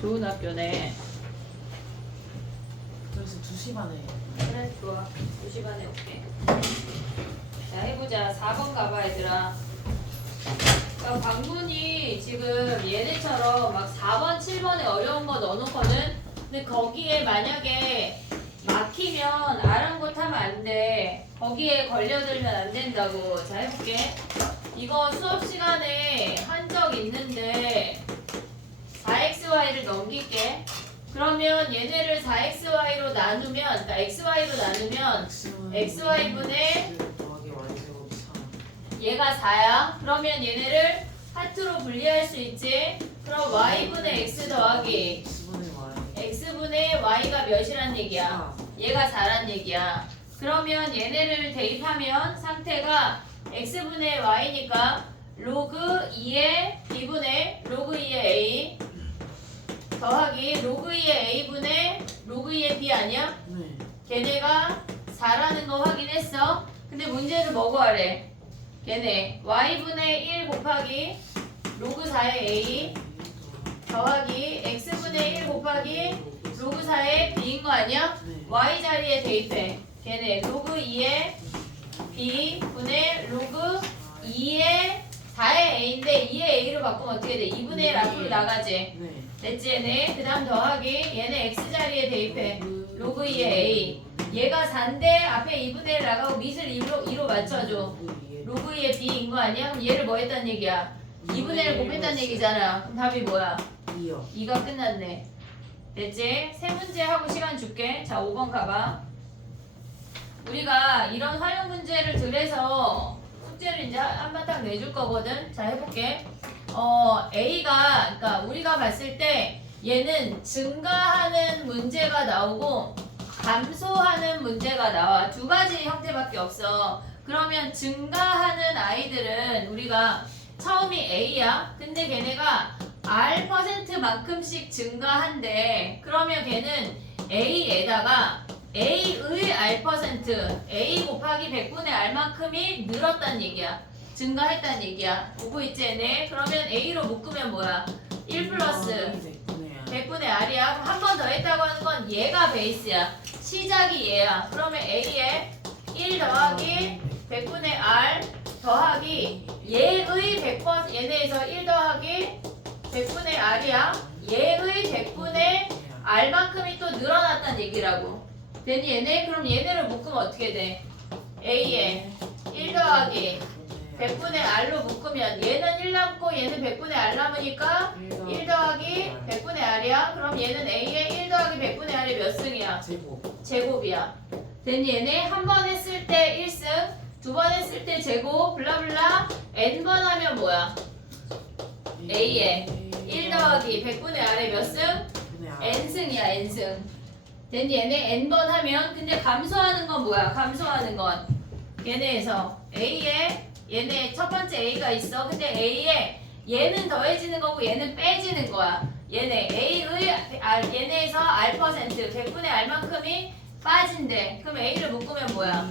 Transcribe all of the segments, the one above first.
좋은 학교네. 그래서 2시 반에. 그래, 좋아. 2시 반에 올게. 자, 해보자. 4번 가봐, 얘들아. 그러니까 광분이 지금 얘네처럼 막 4번, 7번에 어려운 거 넣어놓거든? 근데 거기에 만약에 막히면 아랑곳하면 안 돼. 거기에 걸려들면 안 된다고. 자, 해볼게. 이거 수업 시간에 한 적 있는데 4xy를 넘길게. 그러면 얘네를 4xy로 나누면, 그러니까 xy로 나누면 xy분의 더하기 y제곱이 3. 얘가 4야. 그러면 얘네를 하트로 분리할 수 있지. 그럼 y분의 x 더하기 x분의 y. x분의 y가 몇이란 얘기야? 얘가 4란 얘기야. 그러면 얘네를 대입하면 상태가 x분의 y니까 로그 2의 b분의 로그 2의 a 더하기 로그 2의 a분의 로그 2의 b 아니야? 네. 걔네가 4라는 거 확인했어. 근데 문제를 뭐 구하래? 걔네 y분의 1 곱하기 로그 4의 a 더하기 x분의 1 곱하기 로그 4의 b인 거 아니야? 네. y 자리에 대입해. 걔네 로그 2의 b 분의 로그 2의 4의 a인데 2의 a로 바꾸면 어떻게 돼? 2분의 1 앞으로 나가지. 네. 됐지 얘네? 그 다음 더하기 얘네 x 자리에 대입해. 로그 2의 a. 얘가 4인데 앞에 2분의 1 나가고 밑을 2로 맞춰줘. 로그 2의 b인 거 아니야? 그럼 얘를 뭐 했단 얘기야? 2분의 1 곱했단 얘기잖아. 그럼 답이 뭐야? 2요. 2가 끝났네. 됐지? 세 문제 하고 시간 줄게. 자, 5번 가봐. 우리가 이런 활용 문제를 들여서 숙제를 이제 한바탕 내줄 거거든. 자, 해볼게. A가, 그러니까 우리가 봤을 때 얘는 증가하는 문제가 나오고 감소하는 문제가 나와. 두 가지 형태밖에 없어. 그러면 증가하는 아이들은 우리가 처음이 A야. 근데 걔네가 R%만큼씩 증가한대. 그러면 걔는 A에다가 A의 R%, A 곱하기 100분의 R만큼이 늘었단 얘기야. 증가했단 얘기야. 보고 있지, 얘네? 그러면 A로 묶으면 뭐야? 1 플러스 100분의 R이야. 한 번 더 했다고 하는 건 얘가 베이스야. 시작이 얘야. 그러면 A에 1 더하기 100분의 R 더하기 얘의 100번, 얘네에서 1 더하기 100분의 R이야. 얘의 100분의 R만큼이 또 늘어났단 얘기라고. 됐니 얘네? 그럼 얘네를 묶으면 어떻게 돼? A에 1 더하기 100분의 R로 묶으면 얘는 1 남고 얘는 100분의 R 남으니까 1 더하기 100분의 R이야. 그럼 얘는 A에 1 더하기 100분의 R이 몇 승이야? 제곱. 제곱이야. 됐니 얘네? 한 번 했을 때 1승, 두 번 했을 때 제곱, 블라블라 n번 하면 뭐야? A에 1 더하기 100분의 R에 몇 승? n승이야 n승. 됐니 얘네 n번 하면 근데 감소하는 건 뭐야? 감소하는 건 얘네에서 A에 얘네 첫 번째 A가 있어. 근데 A에 얘는 더해지는 거고 얘는 빼지는 거야. 얘네 A의 얘네에서 R% 100분의 R만큼이 빠진대. 그럼 A를 묶으면 뭐야?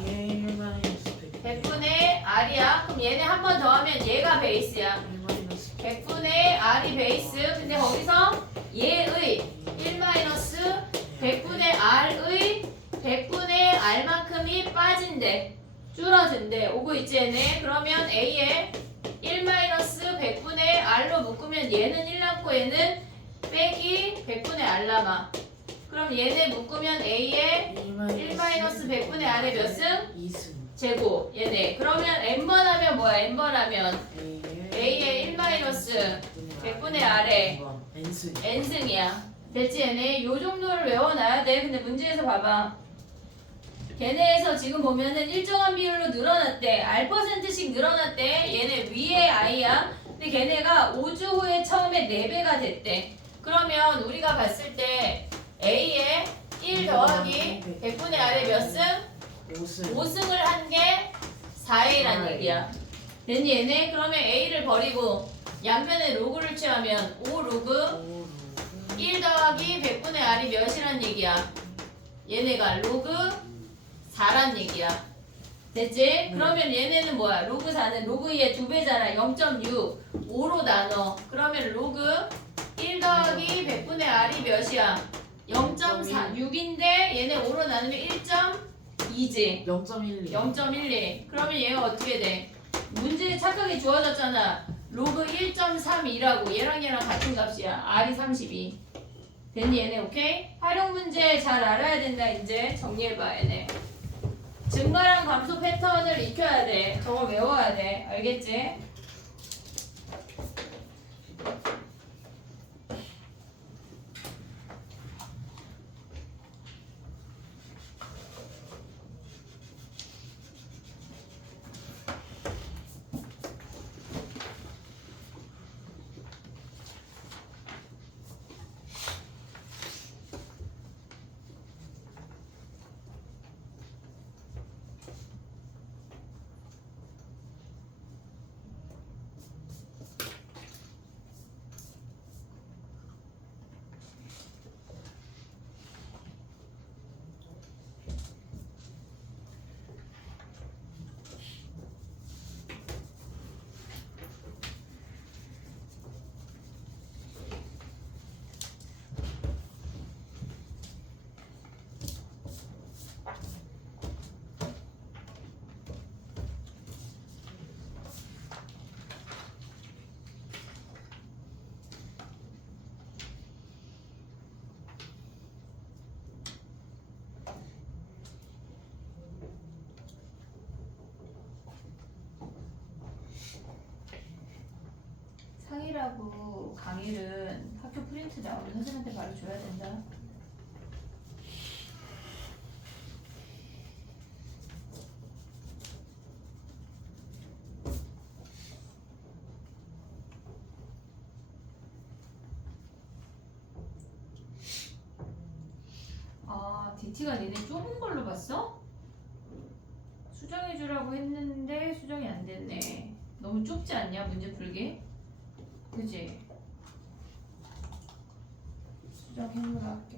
100분의 R이야. 그럼 얘네 한 번 더하면 얘가 베이스야. 100분의 R이 베이스. 근데 거기서 얘의 1-100분의 R의 100분의 R만큼이 빠진대. 줄어든대. 오고 있지 얘네. 그러면 A에 1-100분의 R로 묶으면 얘는 1 남고 얘는 빼기 100분의 R 남아. 그럼 얘네 묶으면 A에 1-100분의 R에 몇 승? 2승. 제곱. 얘네. 그러면 n번 하면 뭐야? n번 하면 A에 1-100분의 R에 n승. n승이야. 됐지 얘네? 요 정도를 외워놔야 돼. 근데 문제에서 봐봐. 걔네에서 지금 보면은 일정한 비율로 늘어났대. R%씩 늘어났대. 얘네 위에 I야. 근데 걔네가 5주 후에 처음에 4배가 됐대. 그러면 우리가 봤을 때 A에 1 더하기 100분의 R에 몇 승? 5승. 5승을 한 게 4A란 얘기야. 됐니 얘네? 그러면 A를 버리고 양면에 로그를 취하면 5 로그 1 더하기 100분의 R이 몇이란 얘기야? 얘네가 로그 4란 얘기야. 됐지? 그러면 얘네는 뭐야? 로그 4는 로그 2의 2배잖아. 0.6. 5로 나눠. 그러면 로그 1 더하기 100분의 R이 몇이야? 0.4. 6인데 얘네 5로 나누면 1.2지. 0.12. 0.12. 그러면 얘가 어떻게 돼? 문제에 착하게 주어졌잖아. 로그 1.32라고 얘랑 같은 값이야. R이 32. 됐니 얘네 오케이? 활용 문제 잘 알아야 된다 이제. 정리해봐 얘네. 증가랑 감소 패턴을 익혀야 돼. 저거 외워야 돼. 알겠지? 상이라고 강의는 학교 프린트 나오면 선생님한테 바로 줘야 된다. 아, DT가 니네 좁은 걸로 봤어? 수정해주라고 했는데 수정이 안 됐네. 너무 좁지 않냐, 문제 풀기? 그지? 수정해놓으라 할게.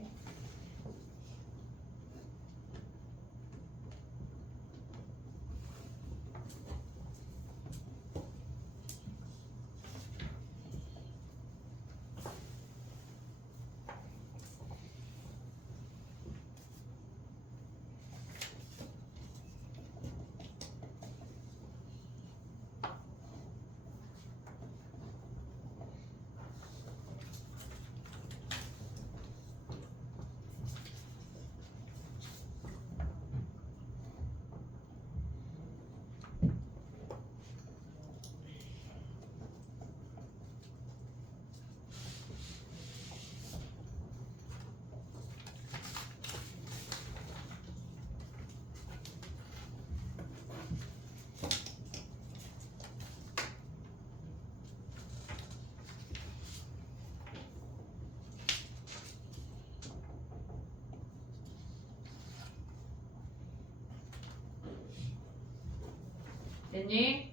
됐니?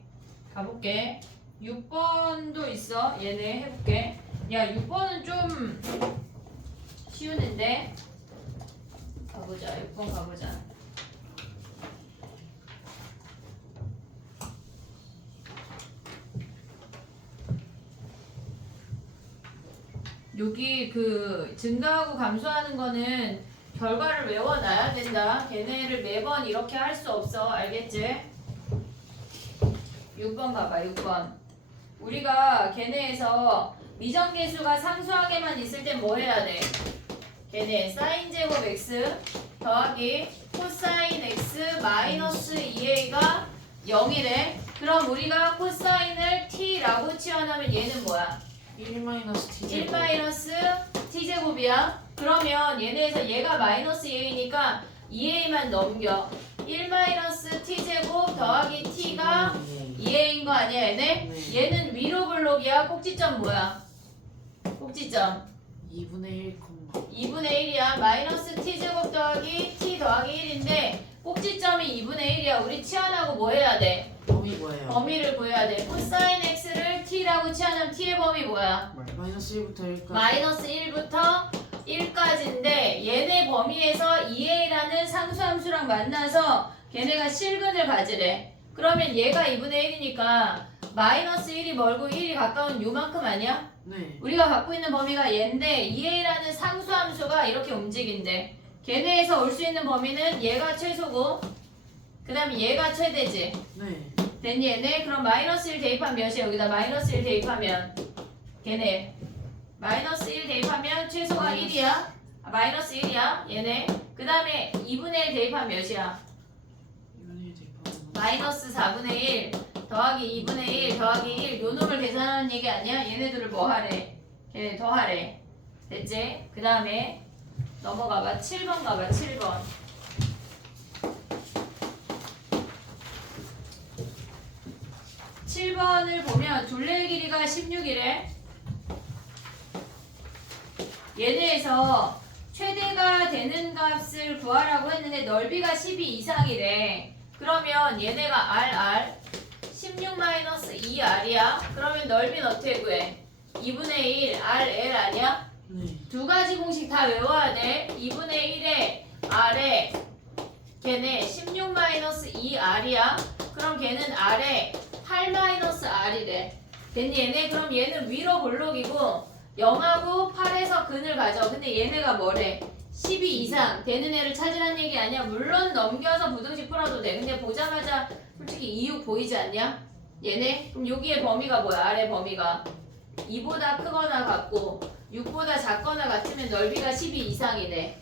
가볼게. 6번도 있어. 얘네 해볼게. 야, 6번은 좀 쉬운데. 가보자. 6번 가보자. 여기 그 증가하고 감소하는 거는 결과를 외워놔야 된다. 걔네를 매번 이렇게 할 수 없어. 알겠지? 6번 봐봐. 6번. 우리가 걔네에서 미정계수가 상수하게만 있을 땐 뭐 해야 돼? 걔네 사인 제곱 x 더하기 코사인 x 마이너스 2a가 0이래. 그럼 우리가 코사인을 t라고 치환하면 얘는 뭐야? 1 마이너스 t 1 제곱. 마이너스 t제곱이야. 그러면 얘네에서 얘가 마이너스 2a니까 2a만 넘겨. 1 마이너스 t제곱 더하기 t가 2a인 거 아니야 얘네? 네. 얘는 위로 블록이야. 꼭지점 뭐야? 꼭지점 2분의 1, 2분의 1이야. 마이너스 t제곱 더하기 t 더하기 1인데 꼭지점이 2분의 1이야. 우리 치환하고 뭐 해야 돼? 범위 뭐예요? 범위를 구해야 돼. 코사인 x를 t라고 치환하면 t의 범위 뭐야? 마이너스 1부터 1까지. 마이너스 1부터 1까지인데 얘네 범위에서 2a라는 상수함수랑 만나서 걔네가 실근을 가지래. 그러면 얘가 2분의 1이니까 마이너스 1이 멀고 1이 가까운 요만큼 아니야? 네. 우리가 갖고 있는 범위가 얘인데 2a라는 상수함수가 이렇게 움직인대. 걔네에서 올 수 있는 범위는 얘가 최소고 그 다음에 얘가 최대지. 네. 됐니 얘네? 그럼 마이너스 1 대입하면 몇이야? 여기다 마이너스 1 대입하면 걔네 마이너스 1 대입하면 최소가 1이야. 마이너스 1이야 얘네. 그 다음에 2분의 1 대입하면 몇이야? 2분의 1 대입하면 마이너스 4분의 1 더하기 2분의 1 더하기 1 요 놈을 계산하는 얘기 아니야? 얘네들을 뭐 하래? 걔네 더하래. 됐지? 그 다음에 넘어가봐. 7번 가봐. 7번. 7번을 보면 둘레의 길이가 16이래. 얘네에서 최대가 되는 값을 구하라고 했는데 넓이가 12 이상이래. 그러면 얘네가 RR 16-2R이야. 그러면 넓이는 어떻게 구해? 2분의 1 RL 아니야? 네. 두 가지 공식 다 외워야 돼. 2분의 1에 R에 걔네 16-2R이야. 그럼 걔는 R에 8-R이래. 됐니 얘네? 그럼 얘는 위로 볼록이고 0하고 8에서 근을 가져. 근데 얘네가 뭐래? 12 이상 되는 애를 찾으라는 얘기 아니야. 물론 넘겨서 부등식 풀어도 돼. 근데 보자마자 솔직히 2, 6 보이지 않냐? 얘네? 그럼 여기에 범위가 뭐야? 아래 범위가 2보다 크거나 같고 6보다 작거나 같으면 넓이가 12 이상이래.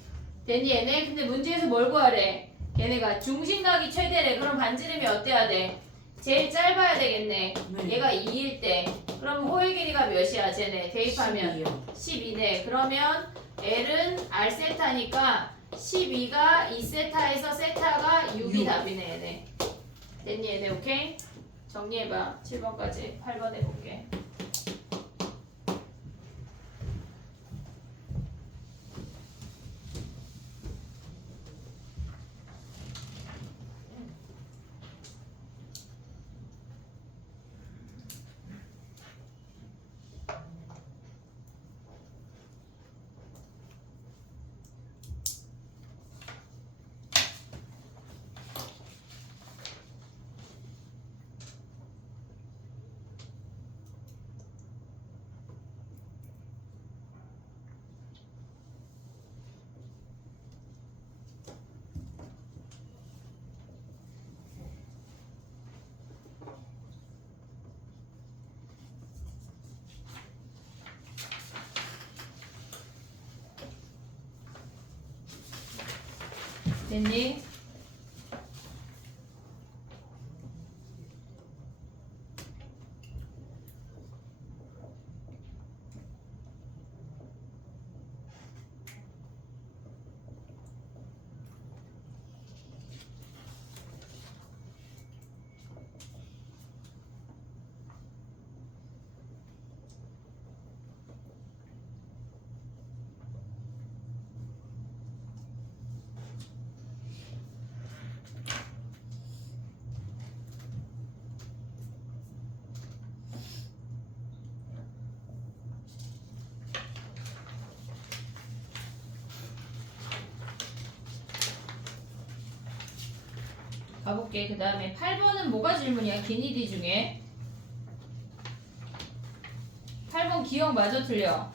됐니 얘네? 근데 문제에서 뭘 구하래? 걔네가 중심각이 최대래. 그럼 반지름이 어때야 돼? 제일 짧아야 되겠네. 네. 얘가 2일 때. 그럼 호의 길이가 몇이야 쟤네? 대입하면 12요. 12네. 그러면 L은 R세타니까 12가 2세타에서 세타가 6이 6. 답이네 얘네. 됐니 얘네? 오케이? 정리해봐. 7번까지 8번 해볼게. 됐니? 가볼게. 그 다음에 8번은 뭐가 질문이야? 기니디 중에 8번 기억 마저 틀려.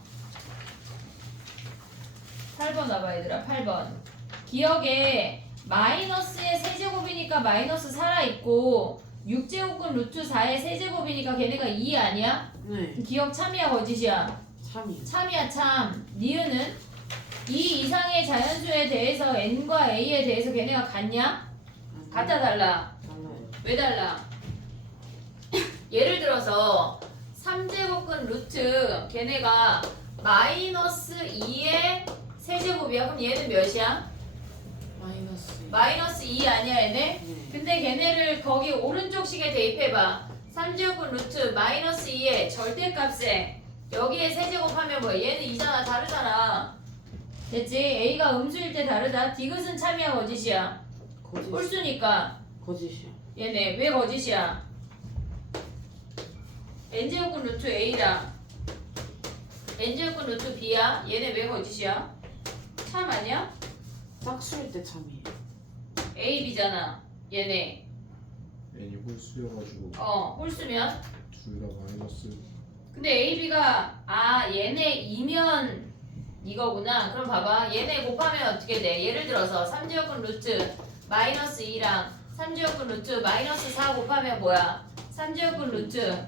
8번 와봐 얘들아. 8번 기억에 마이너스의 세제곱이니까 마이너스 살아있고 6제곱근 루트 4의 세제곱이니까 걔네가 2 아니야? 네. 기억 참이야 거짓이야? 3이요. 참이야 참. 니은은 2 이상의 자연수에 대해서 n과 a에 대해서 걔네가 같냐? 같아 달라? 달라요. 왜 달라? 예를 들어서 3제곱근 루트 걔네가 마이너스 2의 세제곱이야. 그럼 얘는 몇이야? 마이너스. 마이너스 2 아니야 얘네? 네. 근데 걔네를 거기 오른쪽 식에 대입해봐. 3제곱근 루트 마이너스 2의 절대값에 여기에 세제곱하면 뭐야? 얘는 2잖아. 다르잖아. 됐지? A가 음수일 때 다르다. 디귿은 참이야 거짓이야? 거짓. 홀수니까. 거짓이요. 얘네 왜 거짓이야? n제곱근 루트 a다. n제곱근 루트 b야. 얘네 왜 거짓이야? 참 아니야? 짝수일 때 참이에요. a b잖아. 얘네 n이 홀수여가지고 홀수면 둘 다 마이너스. 근데 AB가 얘네 2면 이거구나. 그럼 봐봐. 얘네 곱하면 어떻게 돼? 예를 들어서 3제곱근 루트 마이너스 2랑 3제곱근 루트 마이너스 4 곱하면 뭐야? 3제곱근 루트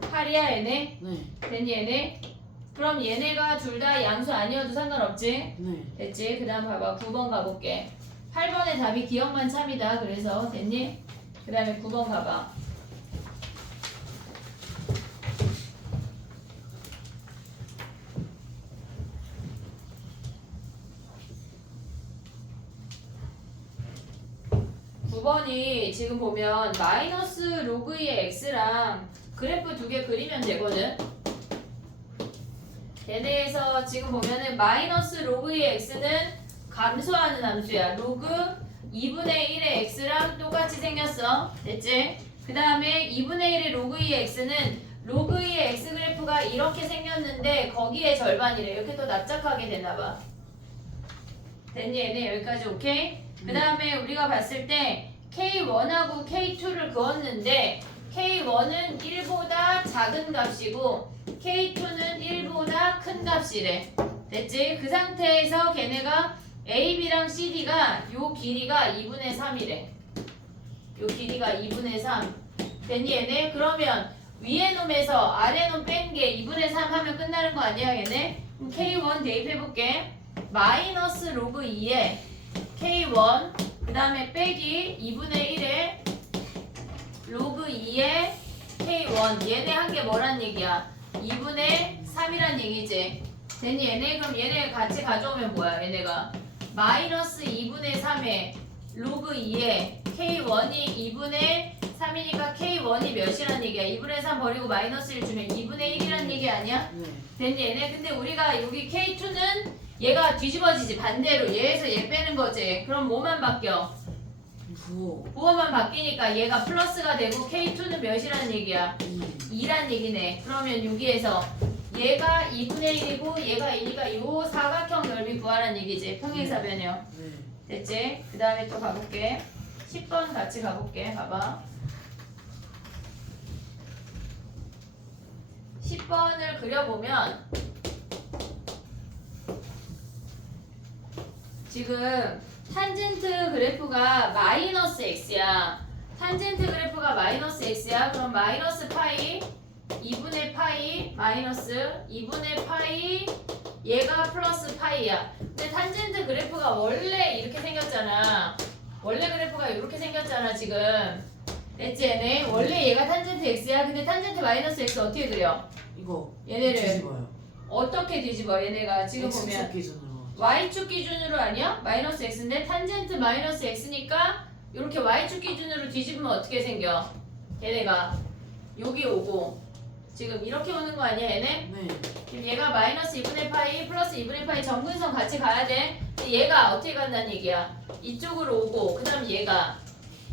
8. 8이야 얘네? 네. 됐니 얘네? 그럼 얘네가 둘 다 양수 아니어도 상관없지? 네. 됐지? 그 다음 봐봐 9번 가볼게. 8번의 답이 기억만 참이다. 그래서 됐니? 그 다음에 9번 가봐. 구 번이 지금 보면 마이너스 로그 2의 x랑 그래프 두 개 그리면 되거든. 얘네에서 지금 보면은 마이너스 로그 2의 x는 감소하는 함수야. 로그 2분의 1의 x랑 똑같이 생겼어. 됐지? 그 다음에 2분의 1의 로그 2의 x는 로그 2의 x 그래프가 이렇게 생겼는데 거기에 절반이래. 이렇게 또 납작하게 되나봐. 됐니? 얘네 여기까지 오케이? 그 다음에 우리가 봤을 때 K1하고 K2를 그었는데 K1은 1보다 작은 값이고 K2는 1보다 큰 값이래. 됐지? 그 상태에서 걔네가 AB랑 CD가 요 길이가 2분의 3이래. 요 길이가 2분의 3. 됐니 얘네? 그러면 위에 놈에서 아래 놈 뺀 게 2분의 3 하면 끝나는 거 아니야 얘네? 그럼 K1 대입해볼게. 마이너스 로그 2에 K1 그 다음에 빼기 2분의 1에 로그 2에 K1 얘네 한 게 뭐란 얘기야? 2분의 3이란 얘기지. 됐니 얘네? 그럼 얘네 같이 가져오면 뭐야 얘네가? 마이너스 2분의 3에 로그 2에 K1이 2분의 3이니까 K1이 몇이란 얘기야? 2분의 3 버리고 마이너스 1 주면 2분의 1이란 얘기 아니야? 네. 됐니 얘네? 근데 우리가 여기 K2는 얘가 뒤집어지지 반대로 얘에서 얘 빼는 거지. 그럼 뭐만 바뀌어? 부호. 부호만 바뀌니까 얘가 플러스가 되고 K2는 몇이란 얘기야? 2. 2란 얘기네. 그러면 여기에서 얘가 2분의 1이고 얘가 2니까 요 사각형 넓이 구하란 얘기지. 평행사변이요. 네. 됐지? 그 다음에 또 가볼게. 10번 같이 가볼게. 봐봐. 10번을 그려보면 지금 탄젠트 그래프가 마이너스 x야. 탄젠트 그래프가 마이너스 x야. 그럼 마이너스 파이 2분의 파이 마이너스 2분의 파이 얘가 플러스 파이야. 근데 탄젠트 그래프가 원래 이렇게 생겼잖아. 원래 그래프가 이렇게 생겼잖아 지금. 됐지 얘네? 원래 얘가 탄젠트 x야. 근데 탄젠트 마이너스 x 어떻게 그려? 이거 얘네를 뒤집어요. 어떻게 뒤집어? 얘네가 지금 X축 보면 기준으로. y축 기준으로 아니야? 마이너스 x인데 탄젠트 마이너스 x니까 이렇게 y축 기준으로 뒤집으면 어떻게 생겨? 얘네가 여기 오고 지금 이렇게 오는 거 아니야 얘네? 네. 그럼 얘가 마이너스 2분의 파이 플러스 2분의 파이 정근선 같이 가야 돼. 근데 얘가 어떻게 간다는 얘기야? 이쪽으로 오고 그 다음 얘가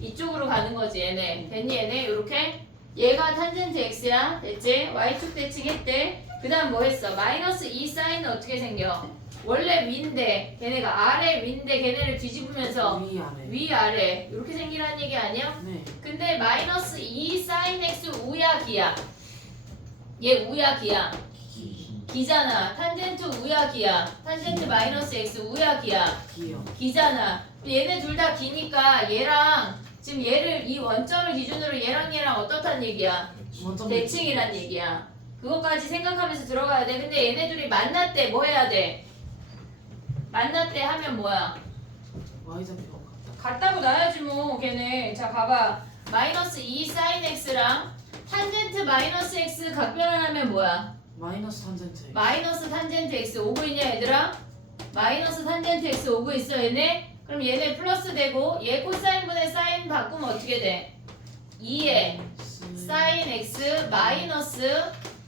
이쪽으로 가는 거지 얘네. 됐니 얘네? 요렇게 얘가 탄젠트 x야. 됐지? y축 대칭했대. 그 다음 뭐 했어? 마이너스 2 사인은 어떻게 생겨? 원래 위인데 걔네가 아래 위인데 걔네를 뒤집으면서 위 아래. 위아래 이렇게 생기라는 얘기 아니야? 네. 근데 마이너스 2 사인 x 우야 기야. 얘 우야 기야. 기잖아. 탄젠트 우야 기야. 탄젠트 마이너스 x 우야 기야. 기요. 기잖아. 얘네 둘 다 기니까 얘랑 지금 얘를 이 원점을 기준으로 얘랑 어떻단 얘기야? 원점 대칭이란 얘기야. 그것까지 생각하면서 들어가야 돼. 근데 얘네 둘이 만났대 뭐 해야 돼? 만났대 하면 뭐야? Y좌표 같다. 같다고 놔야지 뭐 걔네. 자 봐봐. 마이너스 2 사인 x랑 탄젠트 마이너스 x 각변환하면 뭐야? 마이너스 탄젠트. 마이너스 탄젠트 x 오고 있냐 얘들아? 마이너스 탄젠트 x 오고 있어 얘네? 그럼 얘네 플러스 되고 얘 코사인분의 사인 바꾸면 어떻게 돼? 2에 사인 x 마이너스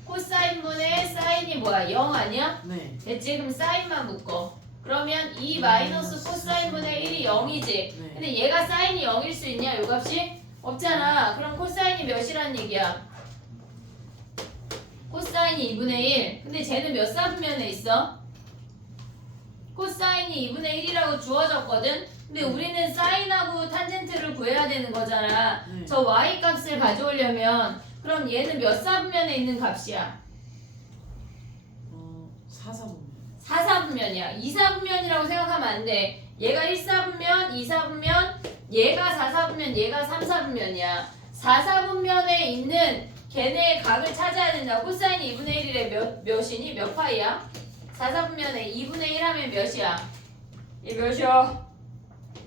코사인분의 사인이 뭐야? 0 아니야? 네. 됐지? 그럼 사인만 묶어. 그러면 2 마이너스 코사인분의 1이 0이지. 네. 근데 얘가 사인이 0일 수 있냐? 요 값이? 없잖아. 그럼 코사인이 몇이란 얘기야? 코사인이 2분의 1. 근데 쟤는 몇 사분면에 있어? 코사인이 2분의 1이라고 주어졌거든. 근데 우리는 사인하고 탄젠트를 구해야 되는 거잖아. 네. 저 y 값을 가져오려면 그럼 얘는 몇 사분면에 있는 값이야? 4사분면. 4사분면이야. 2사분면이라고 생각하면 안 돼. 얘가 1사분면, 2사분면, 얘가 4사분면, 얘가 3사분면이야. 4사분면에 있는 걔네의 각을 찾아야 된다. 코사인이 2분의 1에 몇이니? 몇 파이야? 4사분면에 2분의 1 하면 몇이야? 이 몇이야?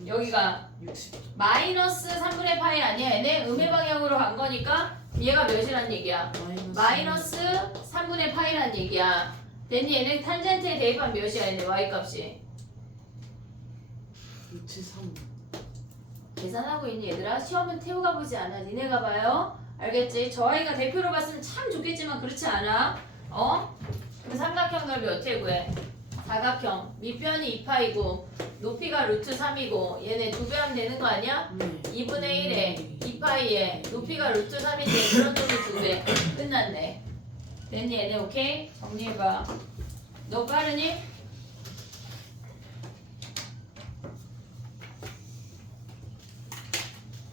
여기가 60. 마이너스 3분의 파이 아니야? 얘네 음의 방향으로 간 거니까 얘가 몇이란 얘기야? 마이너스 3분의 파이란 얘기야. 됐니? 얘네 탄젠트에 대입하면 몇이야? 얘네 y값이 673. 계산하고 있니 얘들아? 시험은 태우가 보지 않아. 니네가 봐요. 알겠지? 저 아이가 대표로 봤으면 참 좋겠지만 그렇지 않아. 어? 그럼 삼각형 넓이 어떻게 구해? 사각형 밑변이 2파이고 높이가 루트 3이고 얘네 2배 하면 되는 거 아니야? 네. 2분의 1에 2파이에 높이가 루트 3인데 그런 놈이 2배. 끝났네. 됐니 얘네? 오케이? 정리해봐. 너 빠르니?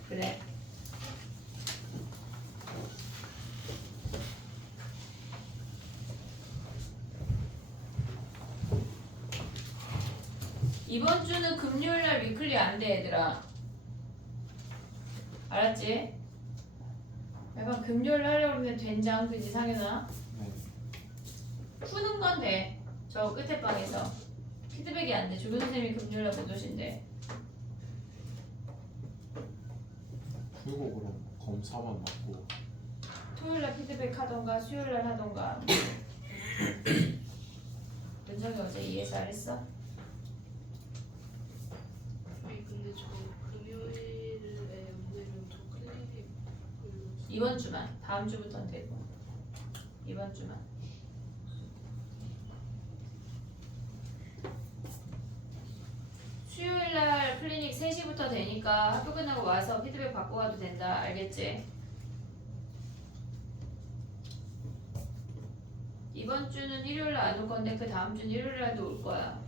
그래. 이번 주는 금요일날 위클리 안 돼 얘들아. 알았지? 약간 금요일 하려고 그러면 된장 그지 상윤아? 네. 푸는 건 돼. 저 끝에 방에서 피드백이 안 돼. 조교 선생님이 금요일날 못 오신대. 풀고 그럼 검사만 받고 토요일날 피드백 하던가 수요일날 하던가. 윤정이 어제 이해서 안 했어? 아니 근데 저 금요일에 오늘은 저 클리닉 이번 주만. 다음 주부터는 되고. 이번 주만. 수요일날 클리닉 3시부터 되니까 학교 끝나고 와서 피드백 받고 가도 된다. 알겠지? 이번 주는 일요일날 안 올 건데 그 다음 주는 일요일날도 올 거야.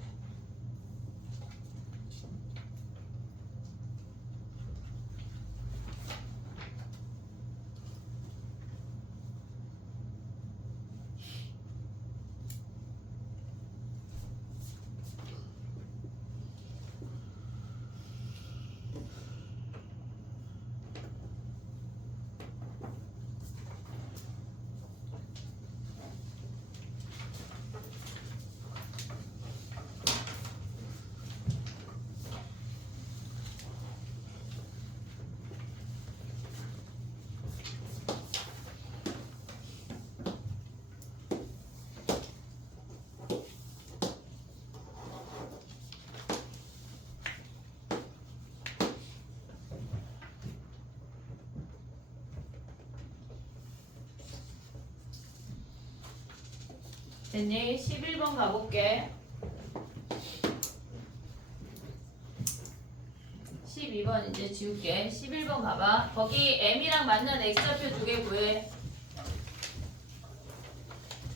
됐니? 11번 가볼게. 12번 이제 지울게. 11번 가봐. 거기 m이랑 맞는 x좌표 2개 구해.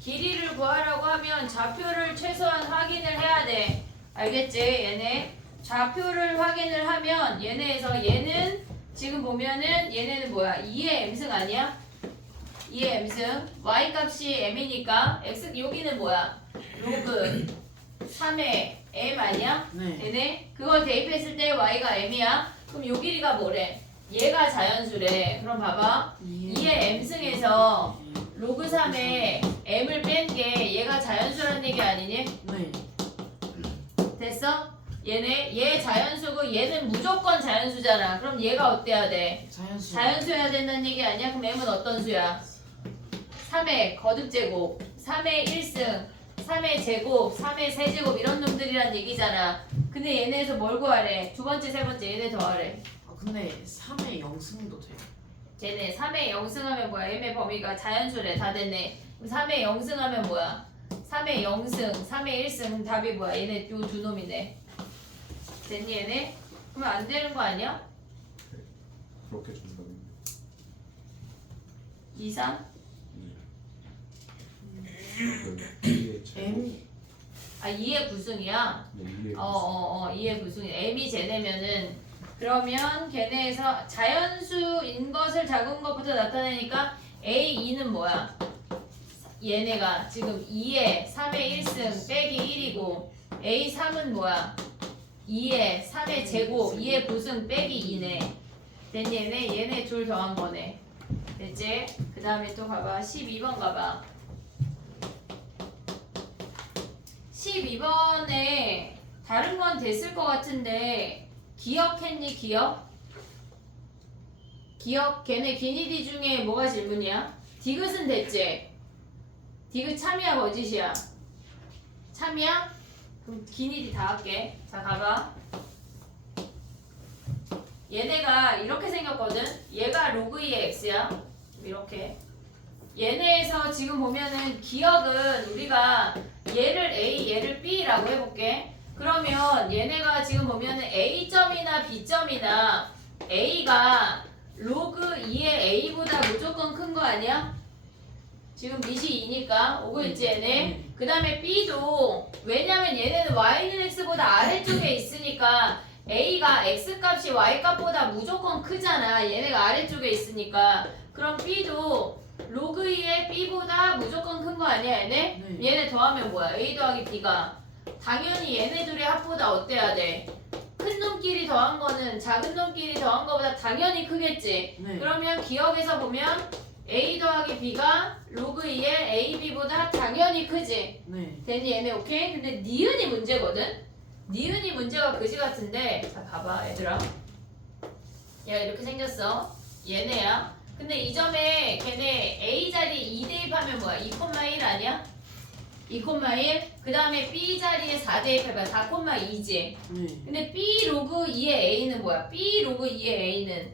길이를 구하라고 하면 좌표를 최소한 확인을 해야 돼. 알겠지? 얘네 좌표를 확인을 하면 얘네에서 얘는 지금 보면은 얘네는 뭐야? 2의 m승 아니야? 2의 m승 y 값이 m이니까 x 여기는 뭐야? 로그 3의 m 아니야? 네. 얘네 그걸 대입했을 때 y가 m이야. 그럼 요 길이가 뭐래? 얘가 자연수래. 그럼 봐봐. 2의 m승에서 로그 3의 m을 뺀 게 얘가 자연수라는 얘기 아니니? 네. 됐어? 얘 자연수고 얘는 무조건 자연수잖아. 그럼 얘가 어때야 돼? 자연수. 자연수여야 된다는 얘기 아니야? 그럼 m은 어떤 수야? 3의 거듭제곱, 3의 1승, 3의 제곱, 3의 세제곱 이런 놈들이란 얘기잖아. 근데 얘네에서 뭘 구하래? 두 번째, 세 번째 얘네 더하래. 근데 3의 0승도 돼요. 얘네 3의 0승하면 뭐야? m의 범위가 자연수래. 다 됐네. 그럼 3의 0승하면 뭐야? 3의 0승, 3의 1승. 그럼 답이 뭐야? 얘네 요 두 놈이네. 됐니 얘네? 그러면 안 되는 거 아니야? 그렇게 준다는데. 2, 3? 그 B의 제곱 M 아 2의 구승이야? 네, 이해. 2의 구승이 m이 쟤네면은 그러면 걔네에서 자연수인 것을 작은 것부터 나타내니까 A2는 뭐야? 얘네가 지금 2에 3의 1승 빼기 1이고 A3은 뭐야? 2에 3의 제곱 2의 9승 빼기 2네. 된 얘네 둘 더한 거네. 됐지? 그 다음에 또 가봐. 12번 가봐. 12번에 다른 건 됐을 것 같은데 기억했니? 기억? 걔네 기니디 중에 뭐가 질문이야? 디귿은 됐지? 디귿 참이야 거짓이야? 참이야? 그럼 기니디 다 할게. 자 가봐. 얘네가 이렇게 생겼거든. 얘가 로그 2의 x야. 이렇게. 얘네에서 지금 보면은 기억은 우리가 얘를 A, 얘를 B라고 해볼게. 그러면 얘네가 지금 보면은 A점이나 B점이나 A가 로그 2의 A보다 무조건 큰 거 아니야? 지금 밑이 2니까 오고 있지 얘네. 그 다음에 B도 왜냐면 얘네는 Y는 X보다 아래쪽에 있으니까 A가 X값이 Y값보다 무조건 크잖아. 얘네가 아래쪽에 있으니까. 그럼 B도 로그 2의 B보다 무조건 큰 거 아니야 얘네? 네. 얘네 더하면 뭐야? A 더하기 B가 당연히 얘네 둘의 합보다 어때야 돼? 큰 놈끼리 더한 거는 작은 놈끼리 더한 거보다 당연히 크겠지. 네. 그러면 기억에서 보면 A 더하기 B가 로그 2의 AB보다 당연히 크지. 네. 됐니 얘네 오케이? 근데 니은이 문제거든? 니은이 문제가 그지 같은데 자 봐봐 얘들아. 얘가 이렇게 생겼어. 얘네야. 근데 이 점에 걔네 A 자리에 2 대입하면 뭐야? 2,1 아니야? 2,1 그 다음에 B 자리에 4 대입해봐 4,2지. 네. 근데 B 로그 2의 A는 뭐야? B 로그 2의 A는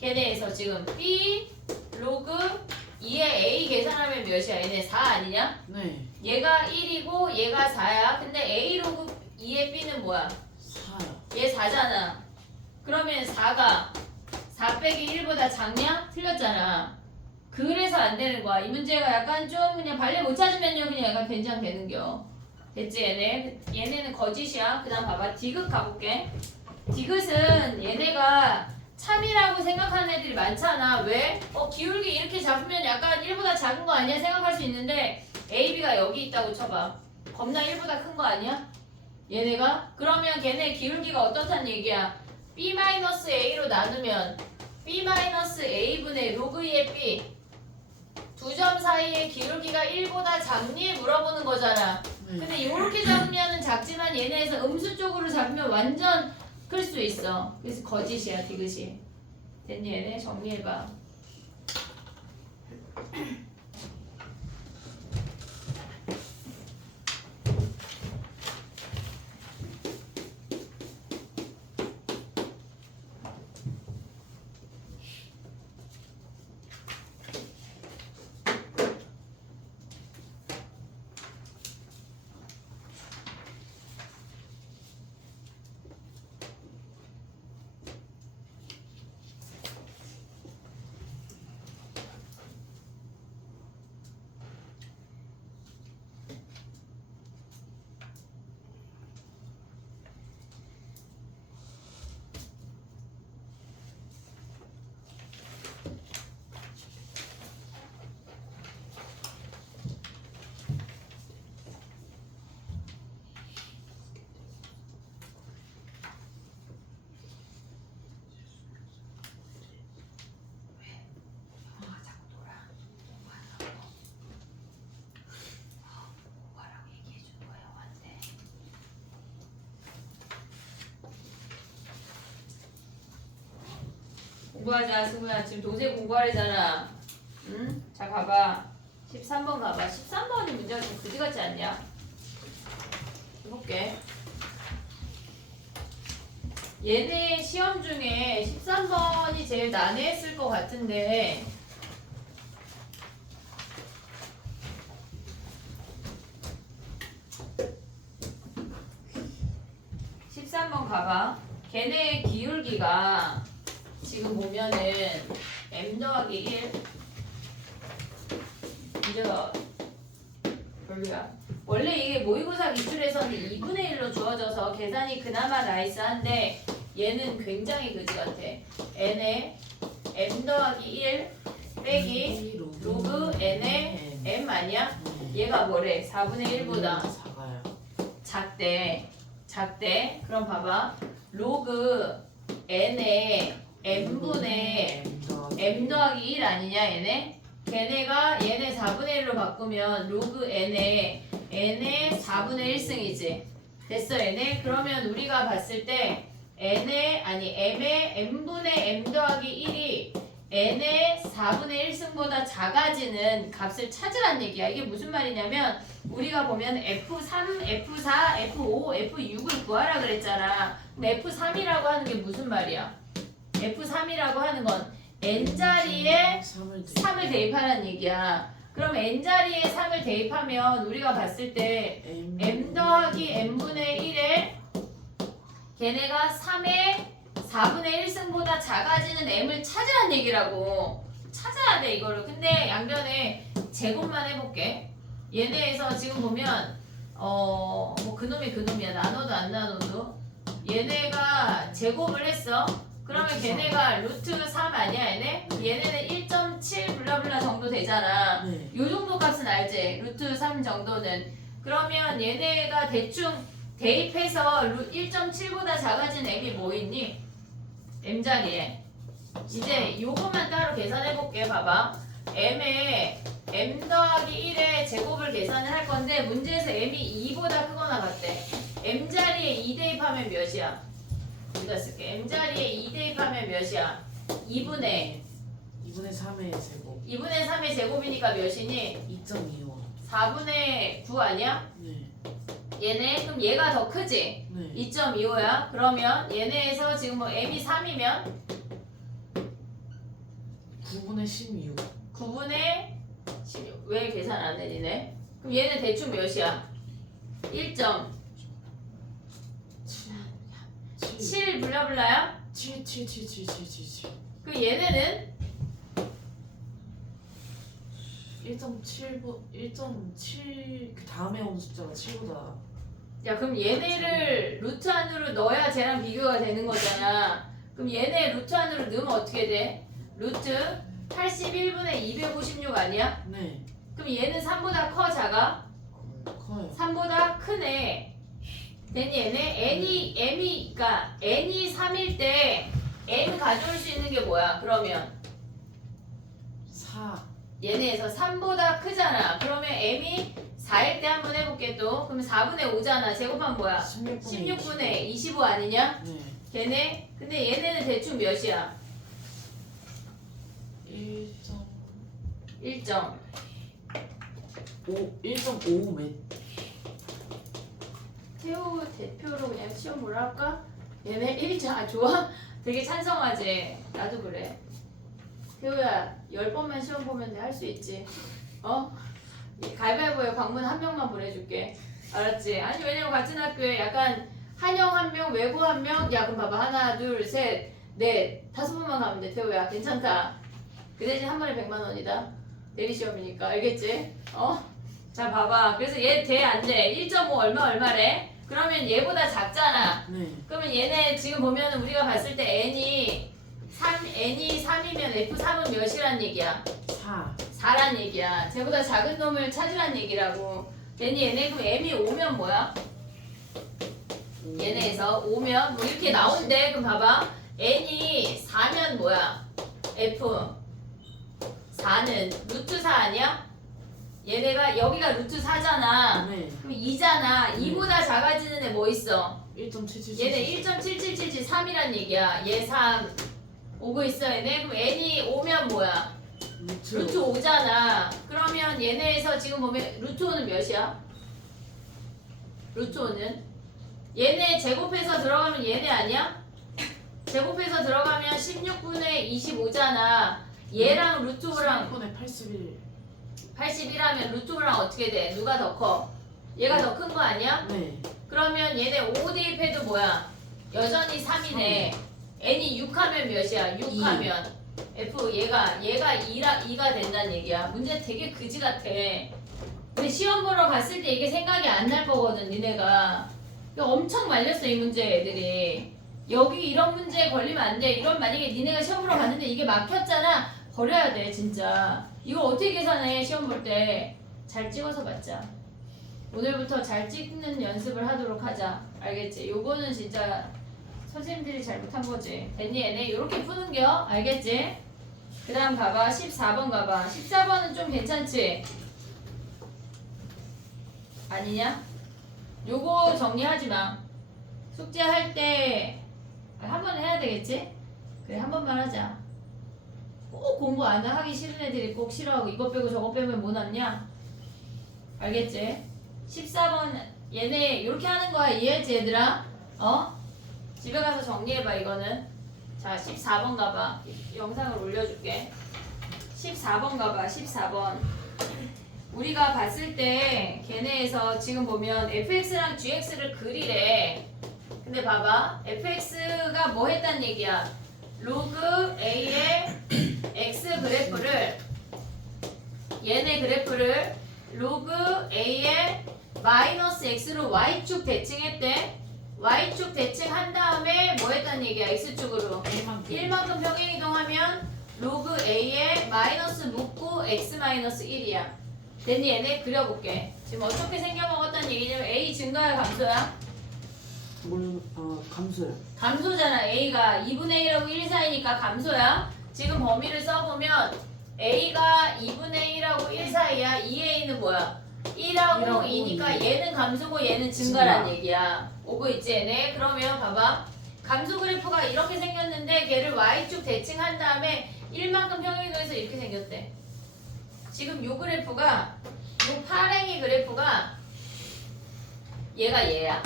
걔네에서 지금 B 로그 2의 A 계산하면 몇이야? 얘네 4 아니냐? 네. 얘가 1이고 얘가 4야. 근데 A 로그 2의 B는 뭐야? 4요. 얘 4잖아. 그러면 4가 4 빼기 1보다 작냐? 틀렸잖아. 그래서 안 되는 거야. 이 문제가 약간 좀 그냥 발레 못 찾으면요 그냥 약간 된장 되는겨. 됐지 얘네? 얘네는 거짓이야. 그 다음 봐봐. 디귿 가볼게. 디귿은 얘네가 참이라고 생각하는 애들이 많잖아. 왜? 기울기 이렇게 잡으면 약간 1보다 작은 거 아니야? 생각할 수 있는데 A, B가 여기 있다고 쳐봐. 겁나 1보다 큰 거 아니야? 얘네가? 그러면 걔네 기울기가 어떻단 얘기야? B-A로 나누면 B-A분의 로그 2의 B 두 점 사이의 기울기가 1보다 작니? 물어보는 거잖아. 네. 근데 이렇게 잡으면 작지만 얘네에서 음수 쪽으로 잡으면 완전 클 수 있어. 그래서 거짓이야 디귿이. 됐니 얘네? 정리해봐. 공부하자 승우야. 지금 동생 공부하래잖아. 응? 자 가봐. 13번 가봐. 13번이 문제가 좀 그지 같지 않냐? 해볼게. 얘네 시험 중에 13번이 제일 난해했을 것 같은데 13번 가봐. 걔네 기울기가 지금 보면은 m 더하기 1 문제가 별로야. 원래 이게 모의고사 기출에서는 2분의 1로 주어져서 계산이 그나마 나이스한데 얘는 굉장히 그지 같아. n에 m 더하기 1 빼기 로그 n에 m 아니야? 얘가 뭐래? 4분의 1보다 작아요. 작대. 그럼 봐봐. 로그 n에 m분의 m 더하기 1 아니냐 얘네? 얘네 4분의 1로 바꾸면 로그 n에 4분의 1승이지. 됐어 얘네? 그러면 우리가 봤을 때 m의 m분의 m 더하기 1이 n의 4분의 1승보다 작아지는 값을 찾으란 얘기야. 이게 무슨 말이냐면 우리가 보면 F3, F4, F5, F6을 구하라 그랬잖아. 그럼 F3이라고 하는 게 무슨 말이야? F3이라고 하는 건 n자리에 3을 대입하라는 얘기야. 그럼 n자리에 3을 대입하면 우리가 봤을 때 m 더하기 n분의 1에 걔네가 3의 4분의 1승보다 작아지는 m을 찾으란 얘기라고. 찾아야 돼 이거를. 근데 양변에 제곱만 해볼게. 얘네에서 지금 보면 뭐 그놈이야. 나눠도 안 나눠도 얘네가 제곱을 했어. 그러면 루트 걔네가 루트 3 아니야 얘네? 얘네는 1.7 블라블라 정도 되잖아. 네. 요 정도 값은 알지? 루트 3 정도는. 그러면 얘네가 대충 대입해서 1.7보다 작아진 m이 뭐 있니? m자리에. 이제 요것만 따로 계산해볼게. 봐봐. m에 m 더하기 1의 제곱을 계산을 할 건데 문제에서 m이 2보다 크거나 같대. m자리에 2 대입하면 몇이야? 여기다 쓸게. m자리에 2 대입하면 몇이야? 2분의 3의 제곱 2분의 3의 제곱이니까 몇이니? 2.25. 4분의 9 아니야? 네. 얘네? 그럼 얘가 더 크지? 네. 2.25야. 그러면 얘네에서 지금 뭐 m이 3이면 9분의 16. 9분의 16. 왜 계산 안 해지네? 그럼 얘는 대충 몇이야? 1.7 블라블라야? 7. 그 얘네는 1.7 그 다음에 오는 숫자가 7보다. 야 그럼 얘네를 루트 안으로 넣어야 쟤랑 비교가 되는 거잖아. 그럼 얘네 루트 안으로 넣으면 어떻게 돼? 루트 81분의 256 아니야? 네. 그럼 얘는 3보다 커 작아? 커요. 3보다 크네. 됐니 얘네? 그러니까 n이 3일 때 n 가져올 수 있는 게 뭐야? 그러면 4. 얘네에서 3보다 크잖아. 그러면 m이 4일 때 한번 해볼게 또. 그럼 4분의 5잖아. 제곱하면 뭐야? 16분의 25 아니냐? 네. 걔네? 근데 얘네는 대충 몇이야? 1점 1.5 몇. 태우 대표로 그냥 시험 뭐라 할까? 얘네 1점 좋아? 되게 찬성하지? 나도 그래. 태우야 10번만 시험 보면 할 수 있지. 어? 가위바위보에 광문 한 명만 보내줄게. 알았지? 아니 왜냐면 같은 학교에 약간 한영 한 명, 외고 한 명. 야 그럼 봐봐. 하나, 둘, 셋, 넷, 5번만 가면 돼. 태우야 괜찮다. 그 대신 한 번에 100만 원이다. 대리 시험이니까 알겠지? 어? 자 봐봐. 그래서 얘 돼 안 돼? 1.5 얼마래? 그러면 얘보다 작잖아. 네. 그러면 얘네 지금 보면 우리가 봤을 때 n이 3이면 F3은 몇이란 얘기야? 4. 4란 얘기야. 쟤보다 작은 놈을 찾으란 얘기라고. 됐니 얘네? 그럼 m이 5면 뭐야? 얘네에서 5면 뭐 이렇게 나온대. 그럼 봐봐. n이 4면 뭐야? F 4는 루트 4 아니야? 얘네가 여기가 루트 4잖아. 네. 그럼 2잖아. 2보다 작아지는 애 뭐 있어? 1.77. 얘네 1.7777 3이란 얘기야. 얘 3. 오고 있어 얘네. 그럼 n이 5면 뭐야? 루트 5잖아. 그러면 얘네에서 지금 보면 루트 5는 몇이야? 루트 5는? 얘네 제곱해서 들어가면 얘네 아니야? 제곱해서 들어가면 16분의 25잖아. 얘랑 루트 5랑 16분의 81. 81하면 루트 5랑 어떻게 돼? 누가 더 커? 얘가 더 큰 거 아니야? 네. 그러면 얘네 5 대입해도 뭐야? 여전히 3이네. n이 6하면 몇이야? 6하면 F 얘가 2가 된다는 얘기야. 문제 되게 그지 같아. 근데 시험 보러 갔을 때 이게 생각이 안 날 거거든 니네가. 이거 엄청 말렸어 이 문제 애들이. 여기 이런 문제에 걸리면 안 돼. 이런 만약에 니네가 시험 보러 갔는데 이게 막혔잖아. 버려야 돼 진짜. 이거 어떻게 계산해 시험 볼 때. 잘 찍어서 맞자. 오늘부터 잘 찍는 연습을 하도록 하자. 알겠지? 요거는 진짜 선생님들이 잘못한 거지. 됐니 얘네? 요렇게 푸는겨. 알겠지? 그 다음 봐봐. 14번 가봐. 14번은 좀 괜찮지? 아니냐? 요거 정리하지 마. 숙제할 때 한 번 해야 되겠지? 그래 한 번만 하자. 꼭 공부 안 하기 싫은 애들이 꼭 싫어하고 이거 빼고 저거 빼면 뭐 남냐? 알겠지? 14번 얘네 이렇게 하는 거야. 이해했지 얘들아? 어? 집에 가서 정리해봐 이거는. 자 14번 가봐. 영상을 올려줄게. 14번 가봐. 14번. 우리가 봤을 때 걔네에서 지금 보면 fx랑 gx를 그리래. 근데 봐봐. fx가 뭐 했단 얘기야? 로그 a의 x 그래프를 얘네 그래프를 로그 a의 마이너스 x로 y축 대칭했대. y축 대칭한 다음에 뭐 했단 얘기야? x축으로 1만큼 평행이동하면 로그 a의 마이너스 묶고 x 마이너스 1이야. 됐니? 얘네 그려볼게. 지금 어떻게 생겨먹었다는 얘기냐면 a 증가야 감소야? 감소요. 감소잖아. a가 2분의 1하고 1 사이니까 감소야. 지금 범위를 써보면 a가 2분의 1하고 1 사이야. 2a는 뭐야? 1하고 2니까 얘는 감소고 얘는 증가란 얘기야. 오고 있지 얘네? 그러면 봐봐. 감소 그래프가 이렇게 생겼는데 걔를 y축 대칭한 다음에 1만큼 평행이동해서 이렇게 생겼대. 지금 요 그래프가 요 파랭이 그래프가 얘가 얘야.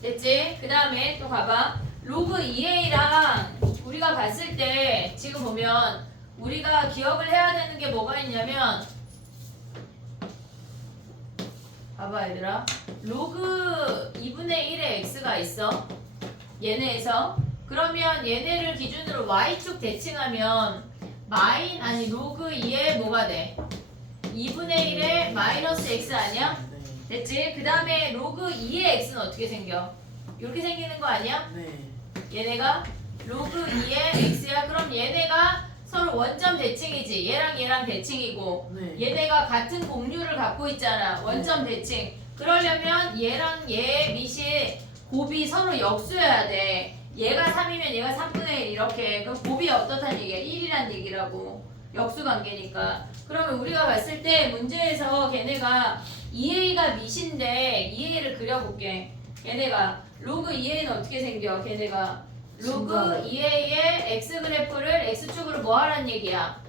됐지? 그 다음에 또 봐봐. 로그 2a랑 우리가 봤을 때 지금 보면 우리가 기억을 해야 되는 게 뭐가 있냐면 봐봐 얘들아. 로그 2분의 1의 x가 있어. 얘네에서. 그러면 얘네를 기준으로 y축 대칭하면 로그 2의 뭐가 돼? 2분의 1의 마이너스 x 아니야? 됐지? 그 다음에 로그 2의 x는 어떻게 생겨? 이렇게 생기는 거 아니야? 네. 얘네가 로그 2의 x야. 그럼 얘네가 서로 원점 대칭이지. 얘랑 얘랑 대칭이고 네. 얘네가 같은 공류를 갖고 있잖아. 원점 대칭. 그러려면 얘랑 얘의 밑이 곱이 서로 역수여야 돼. 얘가 3이면 얘가 3분의 1 이렇게. 그럼 곱이 어떻다는 얘기야? 1이란 얘기라고. 역수 관계니까. 그러면 우리가 봤을 때 문제에서 걔네가 2a가 밑인데 2a를 그려볼게. 걔네가 로그 2a는 어떻게 생겨? 걔네가 로그 증가요. 2a의 x 그래프를 x축으로 뭐 하란 얘기야?